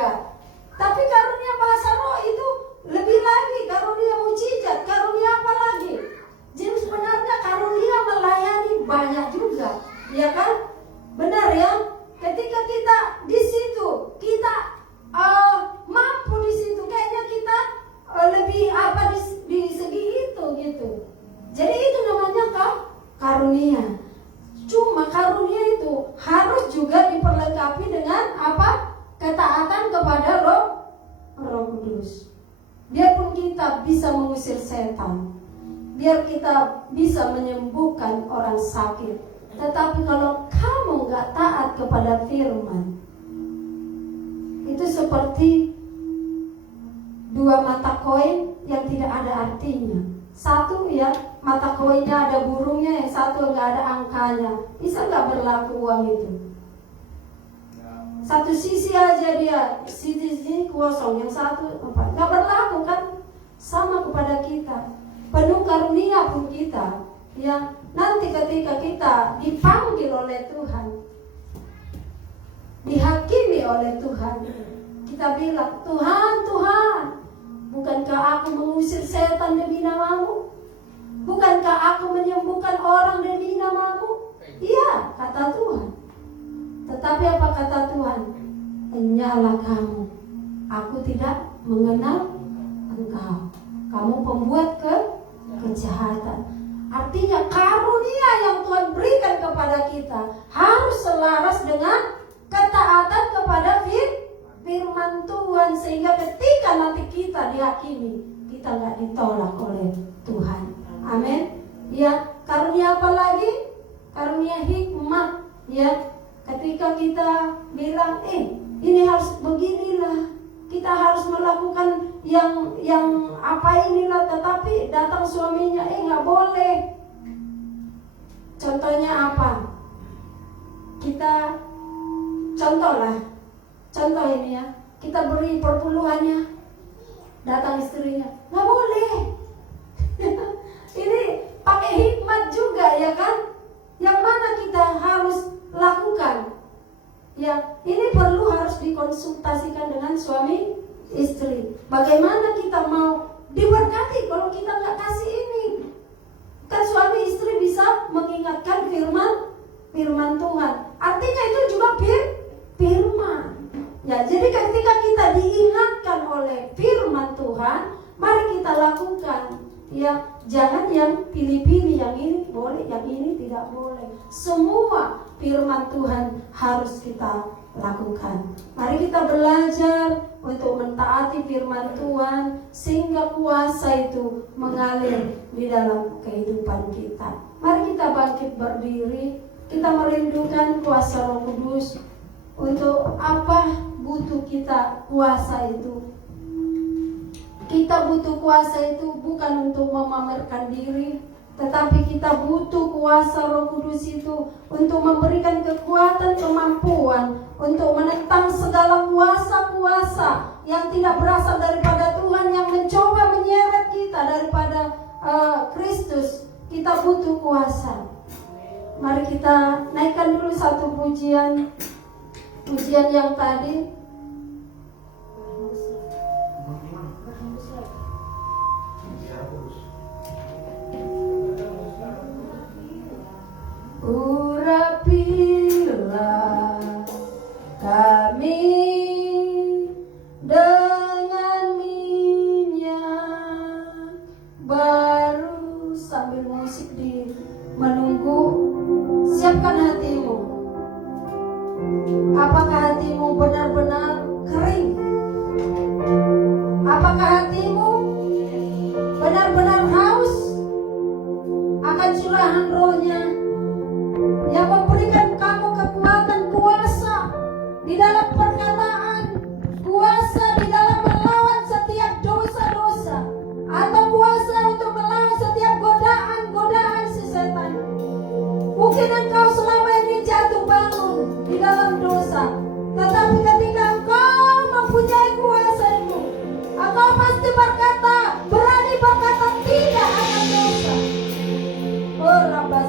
karunia. Cuma karunia itu harus juga diperlengkapi dengan apa? Ketaatan kepada Roh Kudus. Biarpun kita bisa mengusir setan, biar kita bisa menyembuhkan orang sakit, tetapi kalau kamu gak taat kepada firman, itu seperti dua mata koin yang tidak ada artinya. Satu ya mata koinnya ada burungnya, yang satu nggak ada angkanya. Bisa nggak berlaku uang itu? Satu sisi aja dia, sisi kosong, yang satu apa? Nggak berlaku kan? Sama kepada kita. Penuh karunia pun kita, ya nanti ketika kita dipanggil oleh Tuhan, dihakimi oleh Tuhan, kita bilang, Tuhan, Tuhan, bukankah aku mengusir setan demi namamu? Bukankah aku menyembuhkan orang demi namamu? Iya, kata Tuhan. Tetapi apa kata Tuhan? Enyalah kamu, aku tidak mengenal engkau. Kamu pembuat kejahatan. Artinya karunia yang Tuhan berikan kepada kita harus selaras dengan ketaatan kepada firman Tuhan, sehingga ketika nanti kita dihakimi, kita nggak ditolak oleh Tuhan. Amin. Ya, karunia apa lagi? Karunia hikmat. Ya, ketika kita bilang, ini harus beginilah, kita harus melakukan yang apa inilah, tetapi datang suaminya, nggak boleh. Contohnya apa? Kita contoh ini ya, kita beri perpuluhannya, datang istrinya, nggak boleh. Ini pakai hikmat juga ya kan? Yang mana kita harus lakukan? Ya, ini perlu harus dikonsultasikan dengan suami istri. Bagaimana kita mau diberkati kalau kita nggak kasih ini? Kan suami istri bisa mengingatkan firman Tuhan. Artinya itu juga firman. Ya, jadi ketika kita diingatkan oleh firman Tuhan, mari kita lakukan. Ya, jangan yang pilih-pilih, yang ini boleh, yang ini tidak boleh. Semua firman Tuhan harus kita lakukan. Mari kita belajar untuk mentaati firman Tuhan, sehingga kuasa itu mengalir di dalam kehidupan kita. Mari kita bangkit berdiri, kita merindukan kuasa Roh Kudus. Untuk apa butuh kita kuasa itu? Kita butuh kuasa itu bukan untuk memamerkan diri, tetapi kita butuh kuasa Roh Kudus itu untuk memberikan kekuatan, kemampuan untuk menentang segala kuasa-kuasa yang tidak berasal daripada Tuhan, yang mencoba menyeret kita daripada Kristus. Kita butuh kuasa. Mari kita naikkan dulu satu pujian yang tadi. Urapilah kami dengan minyak baru. Sambil musik di menunggu, siapkan hatimu. Apakah hatimu benar-benar kering? Apakah hatimu benar-benar haus akan curahan Roh-Nya yang memberikan kamu kekuatan, kuasa di dalam perkataan, kuasa di dalam melawan setiap dosa-dosa, atau kuasa untuk melawan setiap godaan-godaan si setan. Mungkin engkau selama ini jatuh bangun di dalam dosa, tetapi ketika engkau mempunyai kuasa itu, engkau pasti berani berkata tidak akan dosa. Oh, Rabba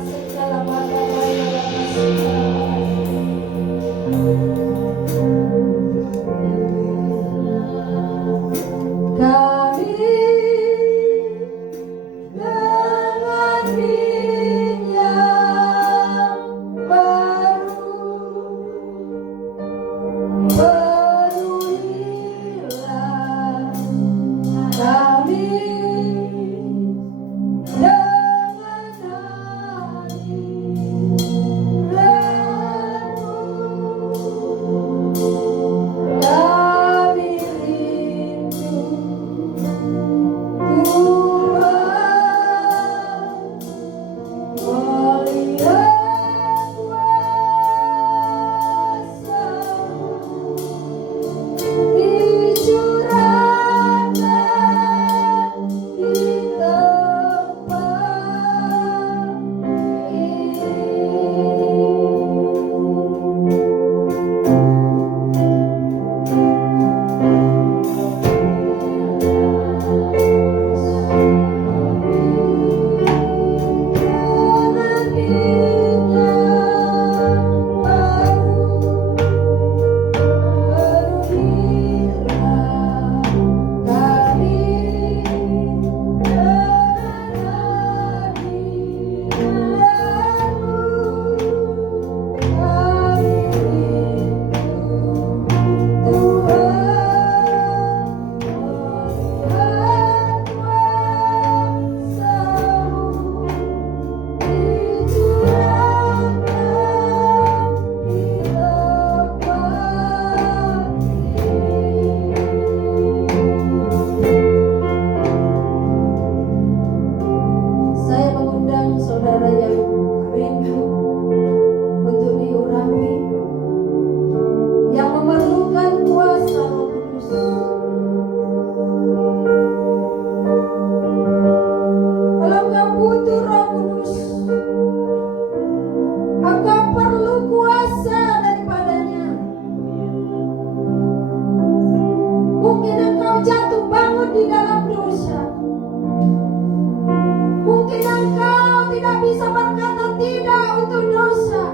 Mungkin engkau tidak bisa berkata tidak untuk dosa.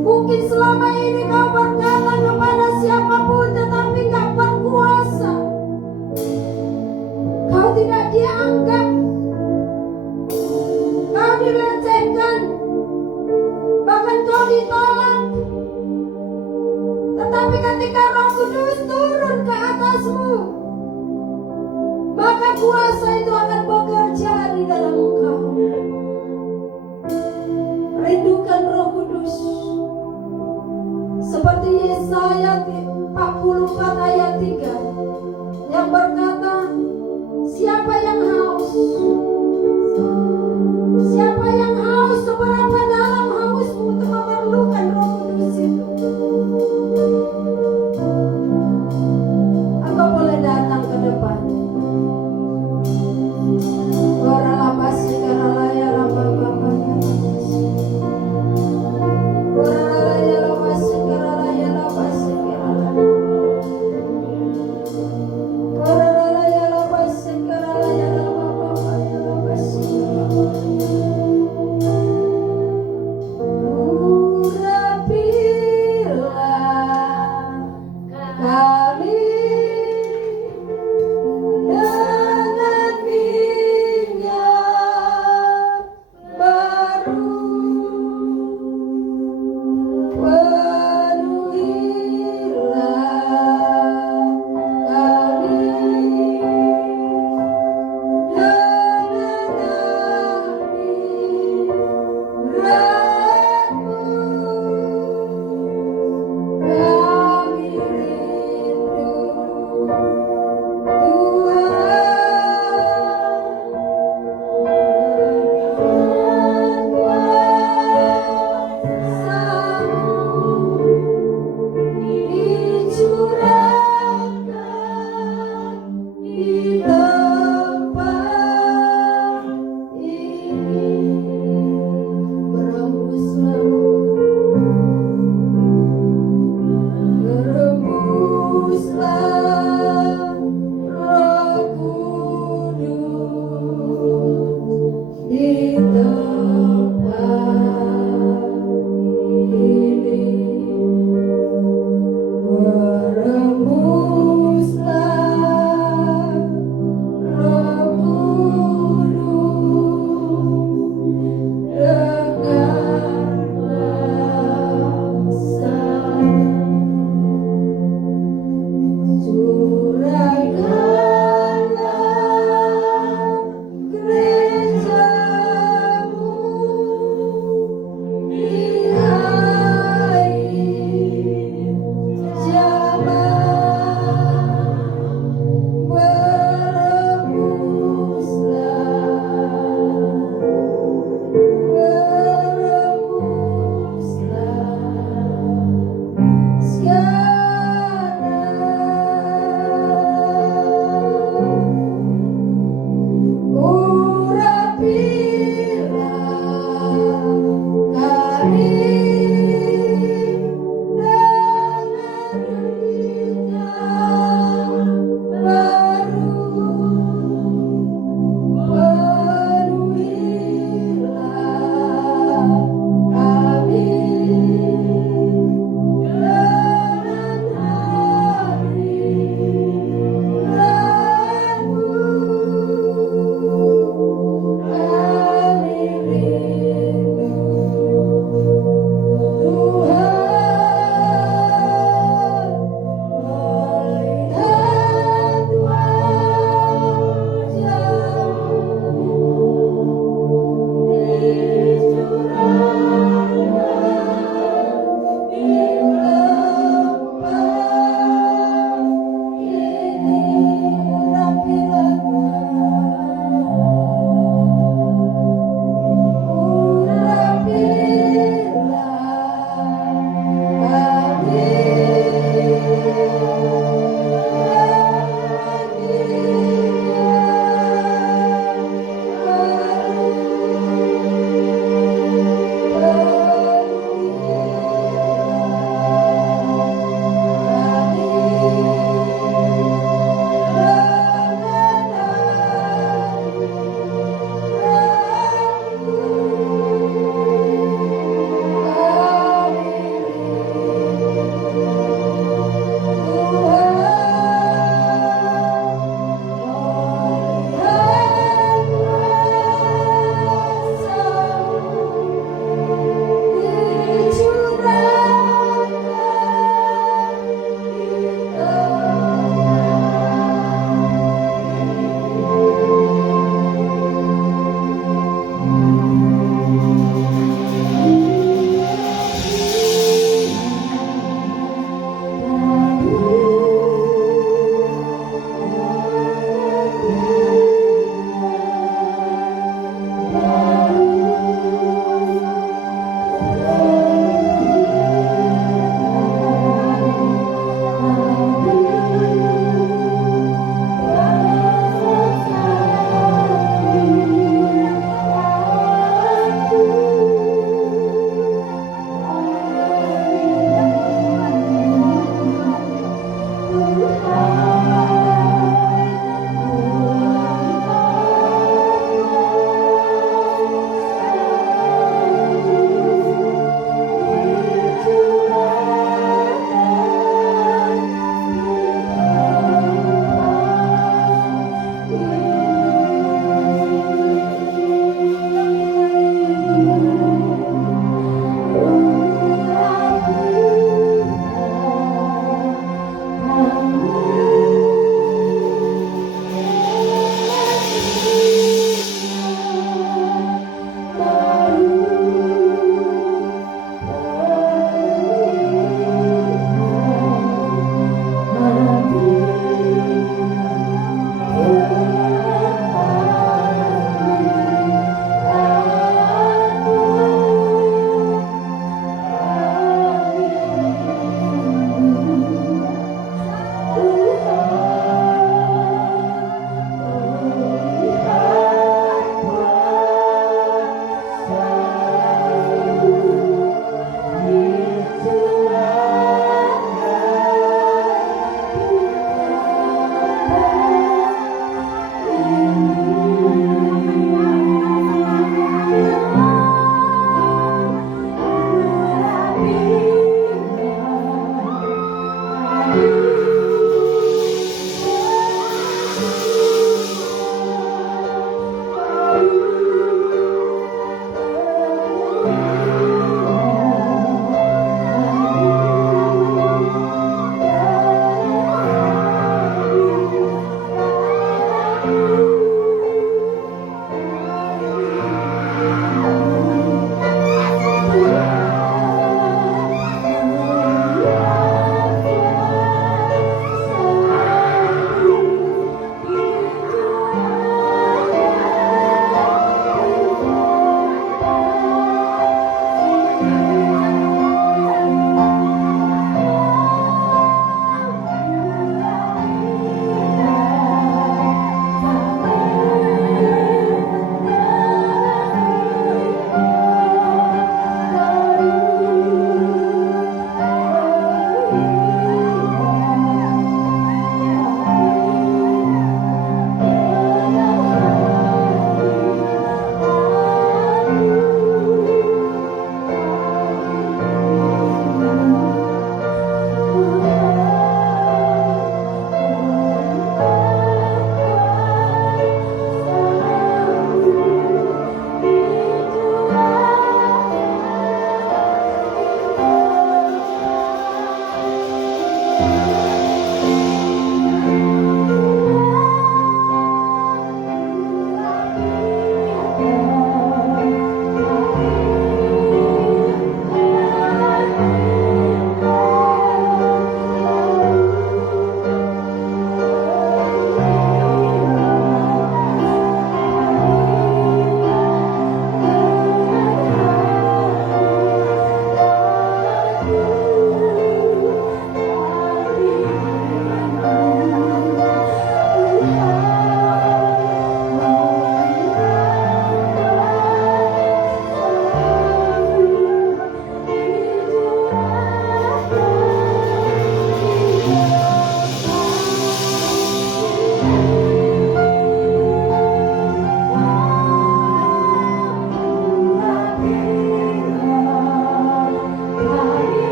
Mungkin selama ini kau berkata kepada siapapun tetapi gak berkuasa. Kau tidak dianggap. Kau dilecehkan. Bahkan kau ditolak. Tetapi ketika Roh Kudus turun ke atasmu, maka kuasa itu akan bekerja di dalam engkau. Rindukan Roh Kudus. Seperti Yesaya 44 ayat 3 yang berkata, siapa yang haus? Siapa yang haus? Seberapa dalam hausmu untuk memerlukan Roh Kudus itu? Engkau boleh datang ke depan.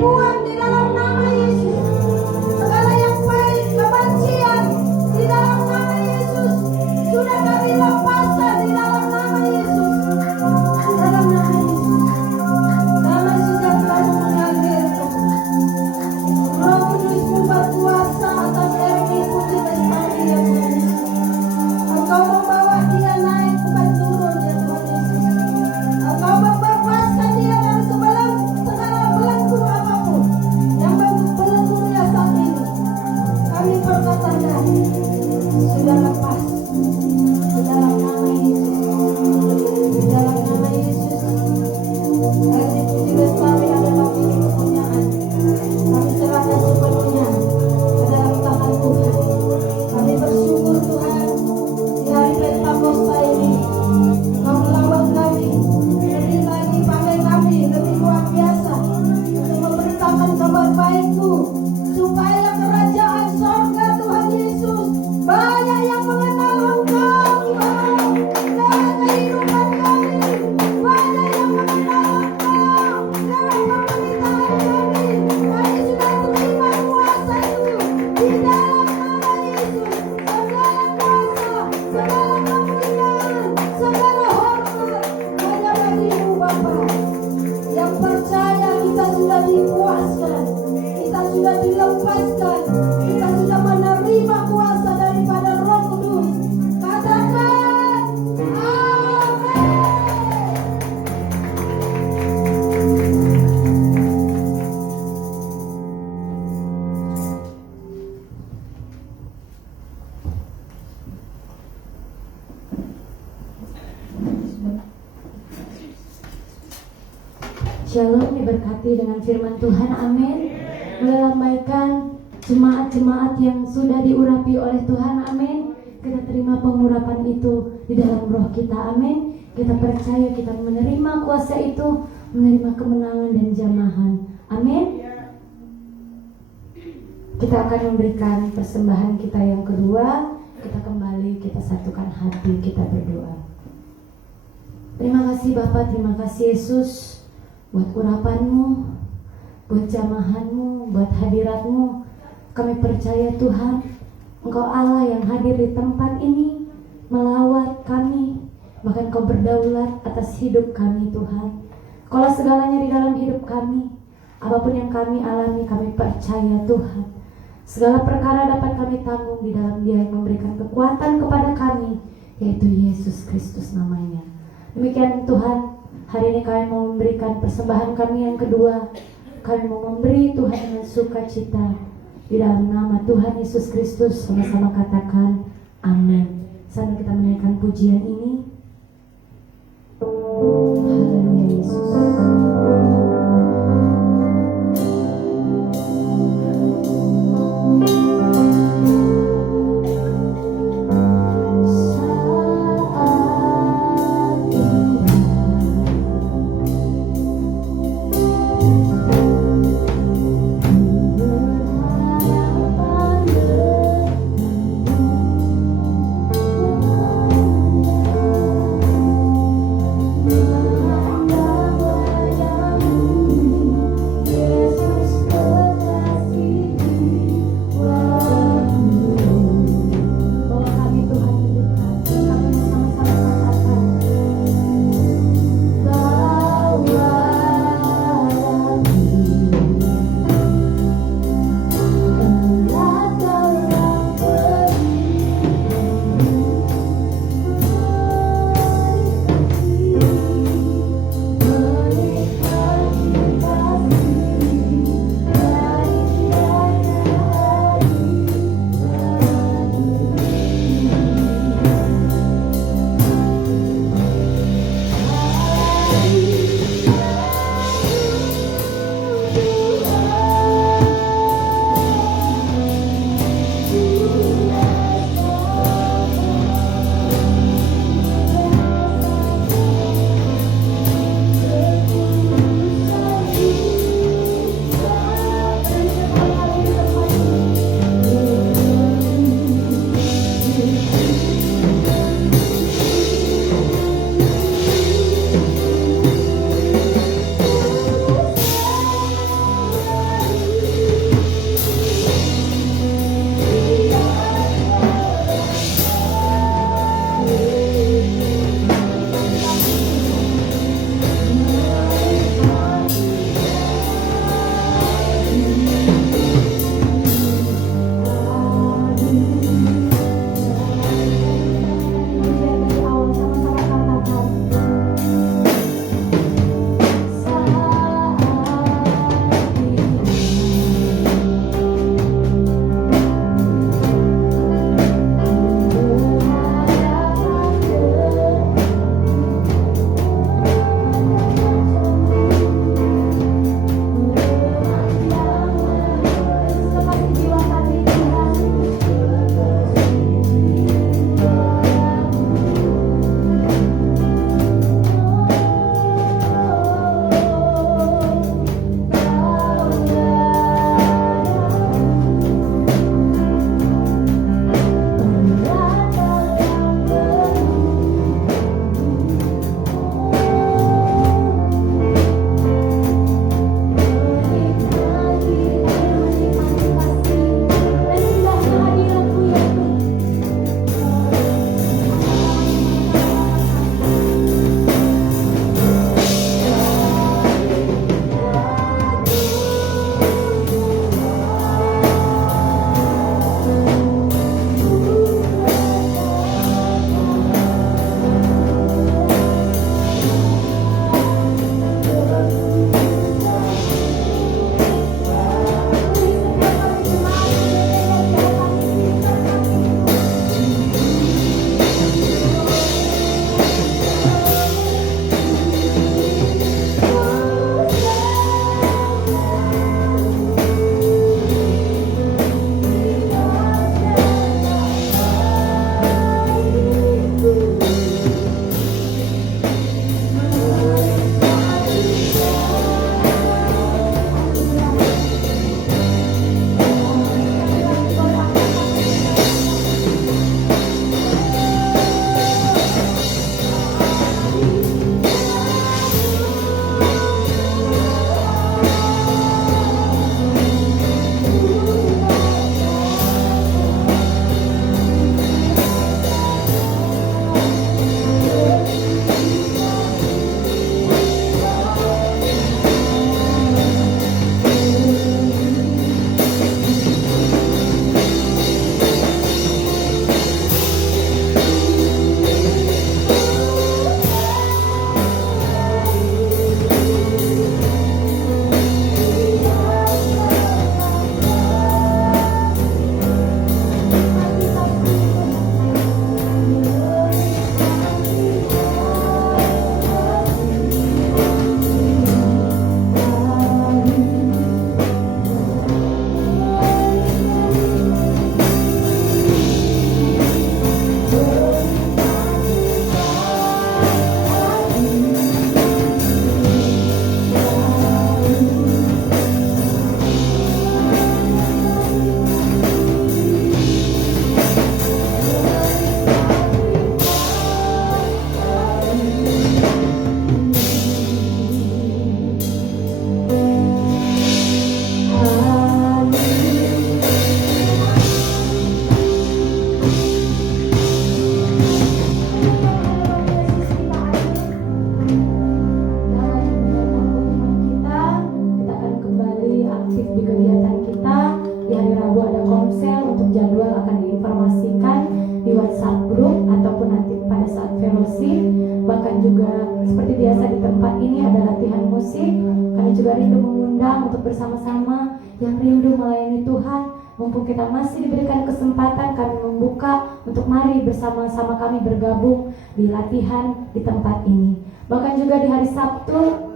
dibuang di dalam nama Yesus. Segala yang baik, kebencian di dalam nama Yesus sudah kami lepaskan di dalam nama Yesus. Di dalam nama Yesus. Damai sejahtera mengalir. Roh Kudus berkuasa atas Erni Putri Lestari ya Tuhan Yesus. Engkau membawa dia naik bukan turun ya Tuhan Yesus. Engkau membebaskan dia dari segala belenggu apapun yang membelenggu dia saat ini. Kami perkatakan sudah lepas di dalam nama Yesus. Di dalam nama Yesus. Erni Putri Lestari adalah milik kepunyaan. Kami serahkan sepenuhnya ke dalam tangan Tuhan. Kami bersyukur Tuhan di hari Pentakosta ini. Kau melawat kami lebih lagi, pakai kami lebih luar biasa untuk memberitakan kabar baik-Mu supaya kerajaan sorga Tuhan Yesus banyak yang mengenal Engkau Tuhan dalam kehidupan kami, banyak yang mengenal Engkau dalam pemerintahan kami. Kami sudah terima kuasa itu di dalam nama Yesus. Segala kuasa, segala kemuliaan, segala hormat hanya bagi-Mu Bapa. Yang percaya kita sudah dipuaskan, kita sudah dilepaskan, kita sudah menerima kuasa daripada Roh Kudus. Katakan amin. Shalom, diberkati dengan firman Tuhan, amin. Melambaikan jemaat-jemaat yang sudah diurapi oleh Tuhan, amin. Kita terima pengurapan itu di dalam roh kita, amin. Kita percaya kita menerima kuasa itu, menerima kemenangan dan jamahan, amin. Kita akan memberikan persembahan kita yang kedua. Kita kembali, kita satukan hati, kita berdoa. Terima kasih Bapa, terima kasih Yesus buat urapan-Mu, buat jamahan-Mu, buat hadirat-Mu. Kami percaya Tuhan, Engkau Allah yang hadir di tempat ini, melawat kami, bahkan Kau berdaulat atas hidup kami Tuhan. Kaulah segalanya di dalam hidup kami. Apapun yang kami alami, kami percaya Tuhan, segala perkara dapat kami tanggung di dalam Dia yang memberikan kekuatan kepada kami, yaitu Yesus Kristus namanya. Demikian Tuhan, hari ini kami mau memberikan persembahan kami yang kedua. Kami mau memberi Tuhan dengan sukacita di dalam nama Tuhan Yesus Kristus. Sama-sama katakan amin. Sambil kita menaikkan pujian ini. Haleluya Yesus. Saat aktif di kegiatan kita. Di hari Rabu ada komsel, untuk jadwal akan diinformasikan di WhatsApp grup ataupun nanti pada saat fellowship. Bahkan juga seperti biasa di tempat ini ada latihan musik. Kami juga rindu mengundang untuk bersama-sama yang rindu melayani Tuhan. Mumpung kita masih diberikan kesempatan, kami membuka untuk mari bersama-sama kami bergabung di latihan di tempat ini. Bahkan juga di hari Sabtu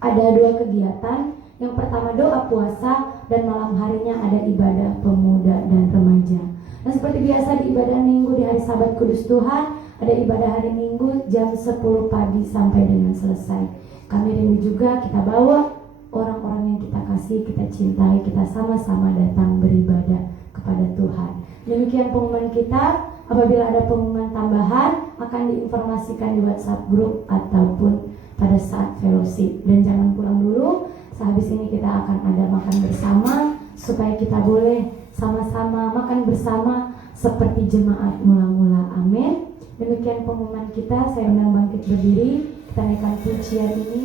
ada 2 kegiatan. Yang pertama doa puasa, dan malam harinya ada ibadah pemuda dan remaja. Dan seperti biasa di ibadah minggu di hari Sabat Kudus Tuhan, ada ibadah hari Minggu jam 10 pagi sampai dengan selesai. Kami rindu juga kita bawa orang-orang yang kita kasih, kita cintai, kita sama-sama datang beribadah kepada Tuhan. Demikian pengumuman kita. Apabila ada pengumuman tambahan akan diinformasikan di WhatsApp grup ataupun pada saat fellowship. Dan jangan pulang dulu, sehabis ini kita akan ada makan bersama supaya kita boleh sama-sama makan bersama seperti jemaat mula-mula. Amin. Demikian pengumuman kita. Saya undang bangkit berdiri, kita naikkan pujian ini.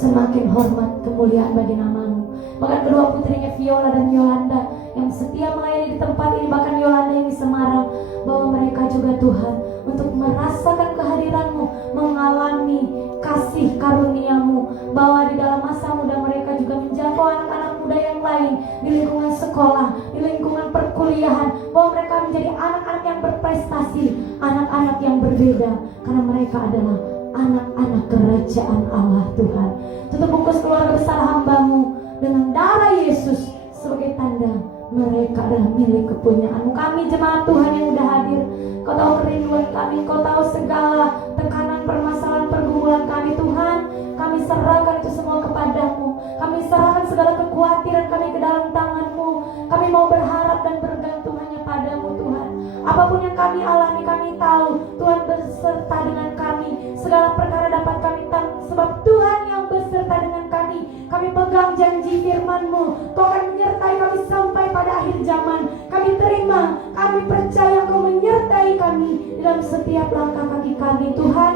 Semakin hormat kemuliaan bagi nama-Mu. Bahkan kedua putrinya Viola dan Yolanda yang setia melayani di tempat ini, bahkan Yolanda yang di Semarang, bahwa mereka juga Tuhan untuk merasakan kehadiran-Mu, mengalami kasih karunia-Mu, bahwa di dalam masa muda mereka juga menjangkau anak-anak muda yang lain di lingkungan sekolah, di lingkungan perkuliahan, bahwa mereka menjadi anak-anak yang berprestasi, anak-anak yang berbeda, karena mereka adalah anak-anak kerajaan Allah Tuhan. Tutup bungkus keluarga besar hamba-Mu dengan darah Yesus sebagai tanda mereka adalah milik kepunyaan-Mu. Kami jemaat Tuhan yang udah hadir, Kau tahu kerinduan kami, Kau tahu segala tekanan, permasalahan, pergumulan kami Tuhan. Kami serahkan itu semua kepadamu. Kami serahkan segala kekhawatiran kami ke dalam tangan-Mu. Kami mau berharap dan bergantung hanya padamu Tuhan. Apapun yang kami alami, kami tahu Tuhan beserta dengan kami. Segala perkara dapat kami tanggung sebab Tuhan yang beserta dengan kami. Kami pegang janji firman-Mu, Kau akan menyertai kami sampai pada akhir zaman. Kami terima, kami percaya Kau menyertai kami dalam setiap langkah kaki kami Tuhan.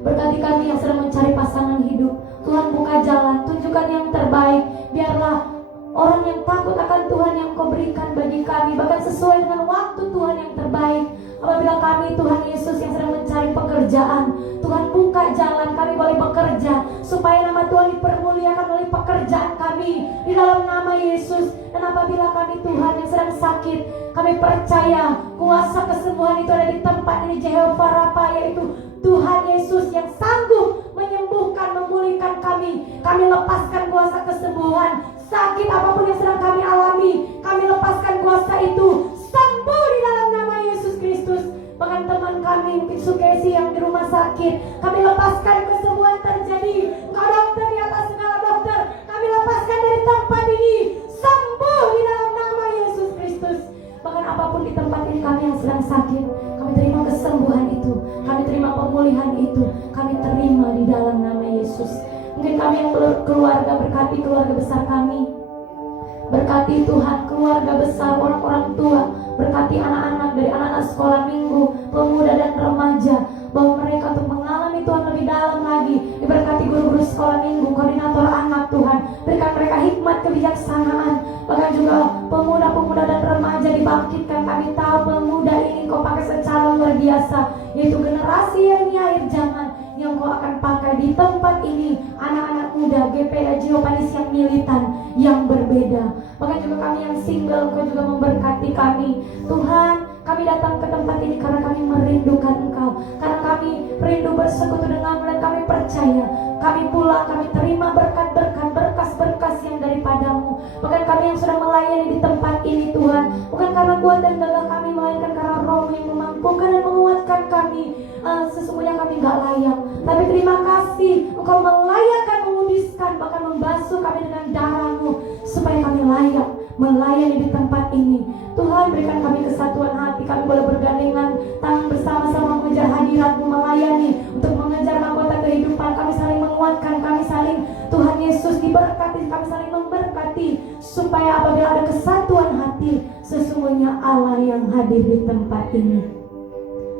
Berkati kami yang sedang mencari pasangan hidup, Tuhan buka jalan, tunjukkan yang terbaik. Biarlah orang yang takut akan Tuhan yang Kau berikan bagi kami, bahkan sesuai dengan waktu Tuhan yang terbaik. Apabila kami Tuhan Yesus yang sedang mencari pekerjaan, Tuhan buka jalan kami boleh bekerja, supaya nama Tuhan dipermuliakan melalui pekerjaan kami di dalam nama Yesus. Dan apabila kami Tuhan yang sedang sakit, kami percaya kuasa kesembuhan itu ada di tempat ini, Jehovah Rafa, yaitu Tuhan Yesus yang sanggup menyembuhkan, memulihkan kami. Kami lepaskan kuasa kesembuhan. Sakit apapun yang sedang kami alami, kami lepaskan kuasa itu. Sembuh di dalam nama Yesus Kristus. Bahkan teman kami mungkin Sukesi yang di rumah sakit, kami lepaskan kesembuhan terjadi. Engkau dokter di atas segala dokter, kami lepaskan dari tempat ini. Sembuh di dalam nama Yesus Kristus. Bahkan apapun di tempat ini kami yang sedang sakit, kami terima kesembuhan itu, kami terima pemulihan itu, kami terima di dalam nama Yesus. Mungkin kami yang keluarga, berkati keluarga besar kami. Berkati Tuhan keluarga besar, orang-orang tua. Berkati anak-anak dari anak-anak sekolah minggu, pemuda dan remaja, bahwa mereka untuk mengalami Tuhan lebih dalam lagi. Diberkati guru-guru sekolah minggu, koordinator anak Tuhan. Berikan mereka hikmat kebijaksanaan. Bahkan juga pemuda-pemuda dan remaja dibangkitkan. Kami tahu pemuda ini Kau pakai secara luar biasa, yaitu generasi yang di akhir zaman yang Kau akan pakai di tempat ini. Anak-anak muda GPA Jeopanis yang militan, yang berbeda. Bahkan juga kami yang single, Kau juga memberkati kami Tuhan. Kami datang ke tempat ini karena kami merindukan Engkau, karena kami rindu bersekutu denganmu, dan kami percaya kami pulang, kami terima berkat-berkat, berkas-berkas yang daripadamu. Bahkan kami yang sudah melayani di tempat ini Tuhan, bukan karena kuat dan gagah kami, melainkan karena Roh yang memampukan dan menguatkan kami. Sesungguhnya kami gak layak, tapi terima kasih Engkau melayakkan, mengudiskan, bahkan membasuh kami dengan darah-Mu, supaya kami layak melayani di tempat ini. Tuhan, berikan kami kesatuan hati, kami boleh bergandengan tangan bersama-sama mengejar hadirat-Mu, melayani untuk mengejar mahkota kehidupan. Kami saling menguatkan, kami saling Tuhan Yesus diberkati, kami saling memberkati, supaya apabila ada kesatuan hati, sesungguhnya Allah yang hadir di tempat ini.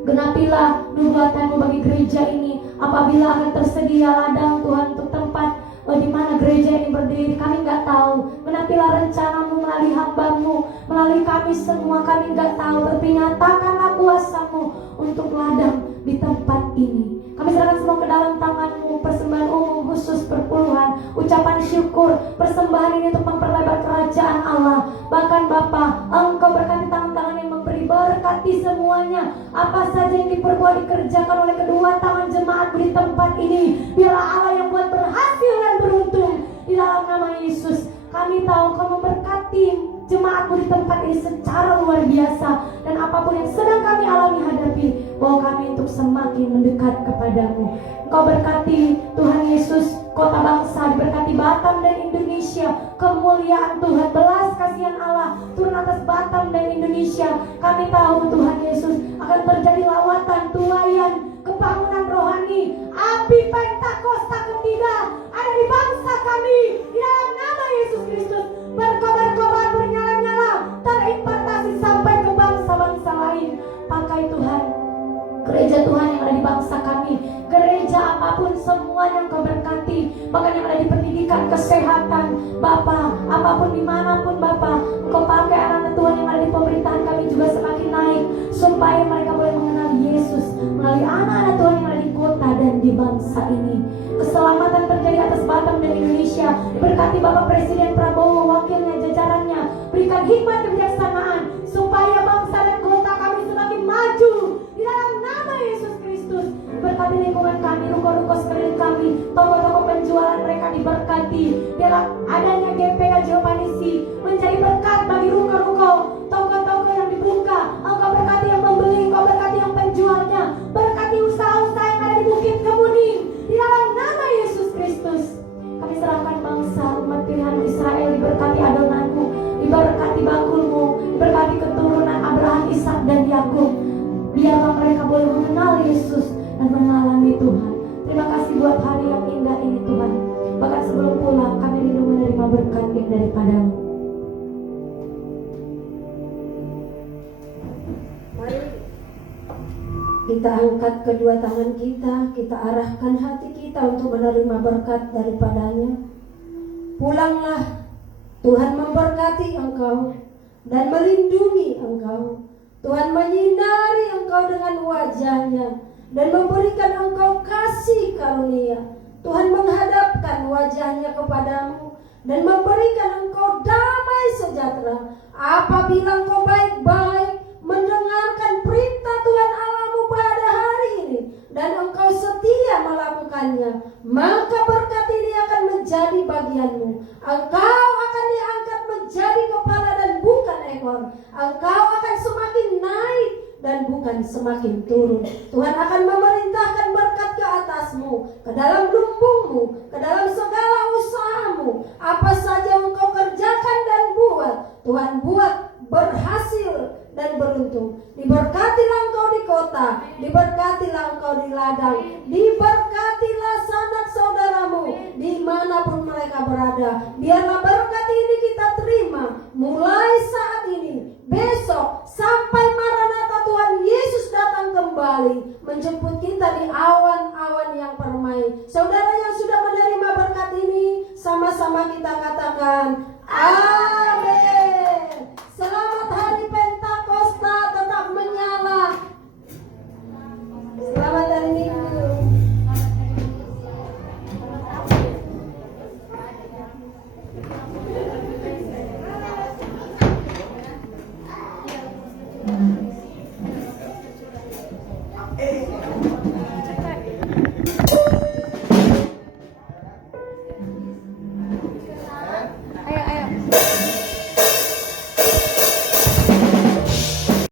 Genapilah nubuatan-Mu bagi gereja ini. Apabila akan tersedia ladang Tuhan untuk tempat di mana gereja ini berdiri, kami nggak tahu. Genapilah rencana-Mu melalui hamba-Mu, melalui kami semua, kami nggak tahu. Tapi nyatakanlah kuasa-Mu untuk ladang di tempat ini. Kami serahkan semua ke dalam tangan-Mu. Persembahan umum, khusus, perpuluhan, ucapan syukur, persembahan ini untuk memperlebar kerajaan Allah. Bahkan Bapa, Engkau berkati tangan-tangan yang memberi, berkati semuanya. Apa saja yang diperbuat, dikerjakan oleh kedua tangan jemaat di tempat ini, biarlah Allah yang buat berhasil dan beruntung di dalam nama Yesus. Kami tahu Kau memberkati jemaat-Mu di tempat ini secara luar biasa, dan apapun yang sedang kami alami hadapi, bahwa kami untuk semakin mendekat kepadamu. Kau berkati Tuhan Yesus kota bangsa, diberkati Batam dan Indonesia. Kemuliaan Tuhan, belas kasihan Allah turun atas Batam dan Indonesia. Kami tahu Tuhan Yesus akan terjadi lawatan, tuaian, kebangunan rohani, api Pentakosta ketiga ada di bangsa kami di dalam nama Yesus Kristus. Berkobar-kobar, bernyala-nyala, terimpartasi sampai ke bangsa-bangsa lain. Pakai Tuhan gereja Tuhan yang ada di bangsa kami, gereja apapun semua yang Kau berkati, bahkan yang ada di pendidikan, kesehatan, Bapa, apapun dimanapun Bapa, Engkau pakai anak-anak Tuhan yang ada di pemerintahan kami juga semakin naik, supaya mereka boleh mengenal Yesus melalui anak-anak Tuhan yang ada di kota dan di bangsa ini. Keselamatan terjadi atas Batam dan Indonesia. Diberkati Bapak Presiden Prabowo, wakilnya, jajarannya. Berikan hikmat kebijaksanaan supaya bangsa dan kota kami semakin maju di dalam nama Yesus Kristus. Berkati lingkungan kami berkat yang daripadamu. Mari kita angkat kedua tangan kita arahkan hati kita untuk menerima berkat daripadanya. Pulanglah, Tuhan memberkati engkau dan melindungi engkau. Tuhan menyinari engkau dengan wajahnya dan memberikan engkau kasih karunia. Tuhan menghadapkan wajahnya kepadamu dan memberikan engkau damai sejahtera. Apabila engkau baik-baik mendengarkan perintah Tuhan Allahmu pada hari ini dan engkau setia melakukannya, maka berkat ini akan menjadi bagianmu. Engkau akan diangkat menjadi kepala dan bukan ekor. Engkau akan semakin naik dan bukan semakin turun. Tuhan akan memerintahkan berkat ke atasmu, ke dalam lumbungmu, ke dalam segala usahamu. Apa saja engkau kerjakan dan buat, Tuhan buat berhasil dan beruntung. Diberkatilah engkau di kota, diberkatilah engkau di ladang, diberkatilah sanak saudaramu dimanapun mereka berada. Biarlah berkat ini kita terima mulai saat ini, besok, sampai Maranatha Tuhan Yesus datang kembali menjemput kita di awan-awan yang permai. Saudara yang sudah menerima berkat ini, sama-sama kita katakan amin.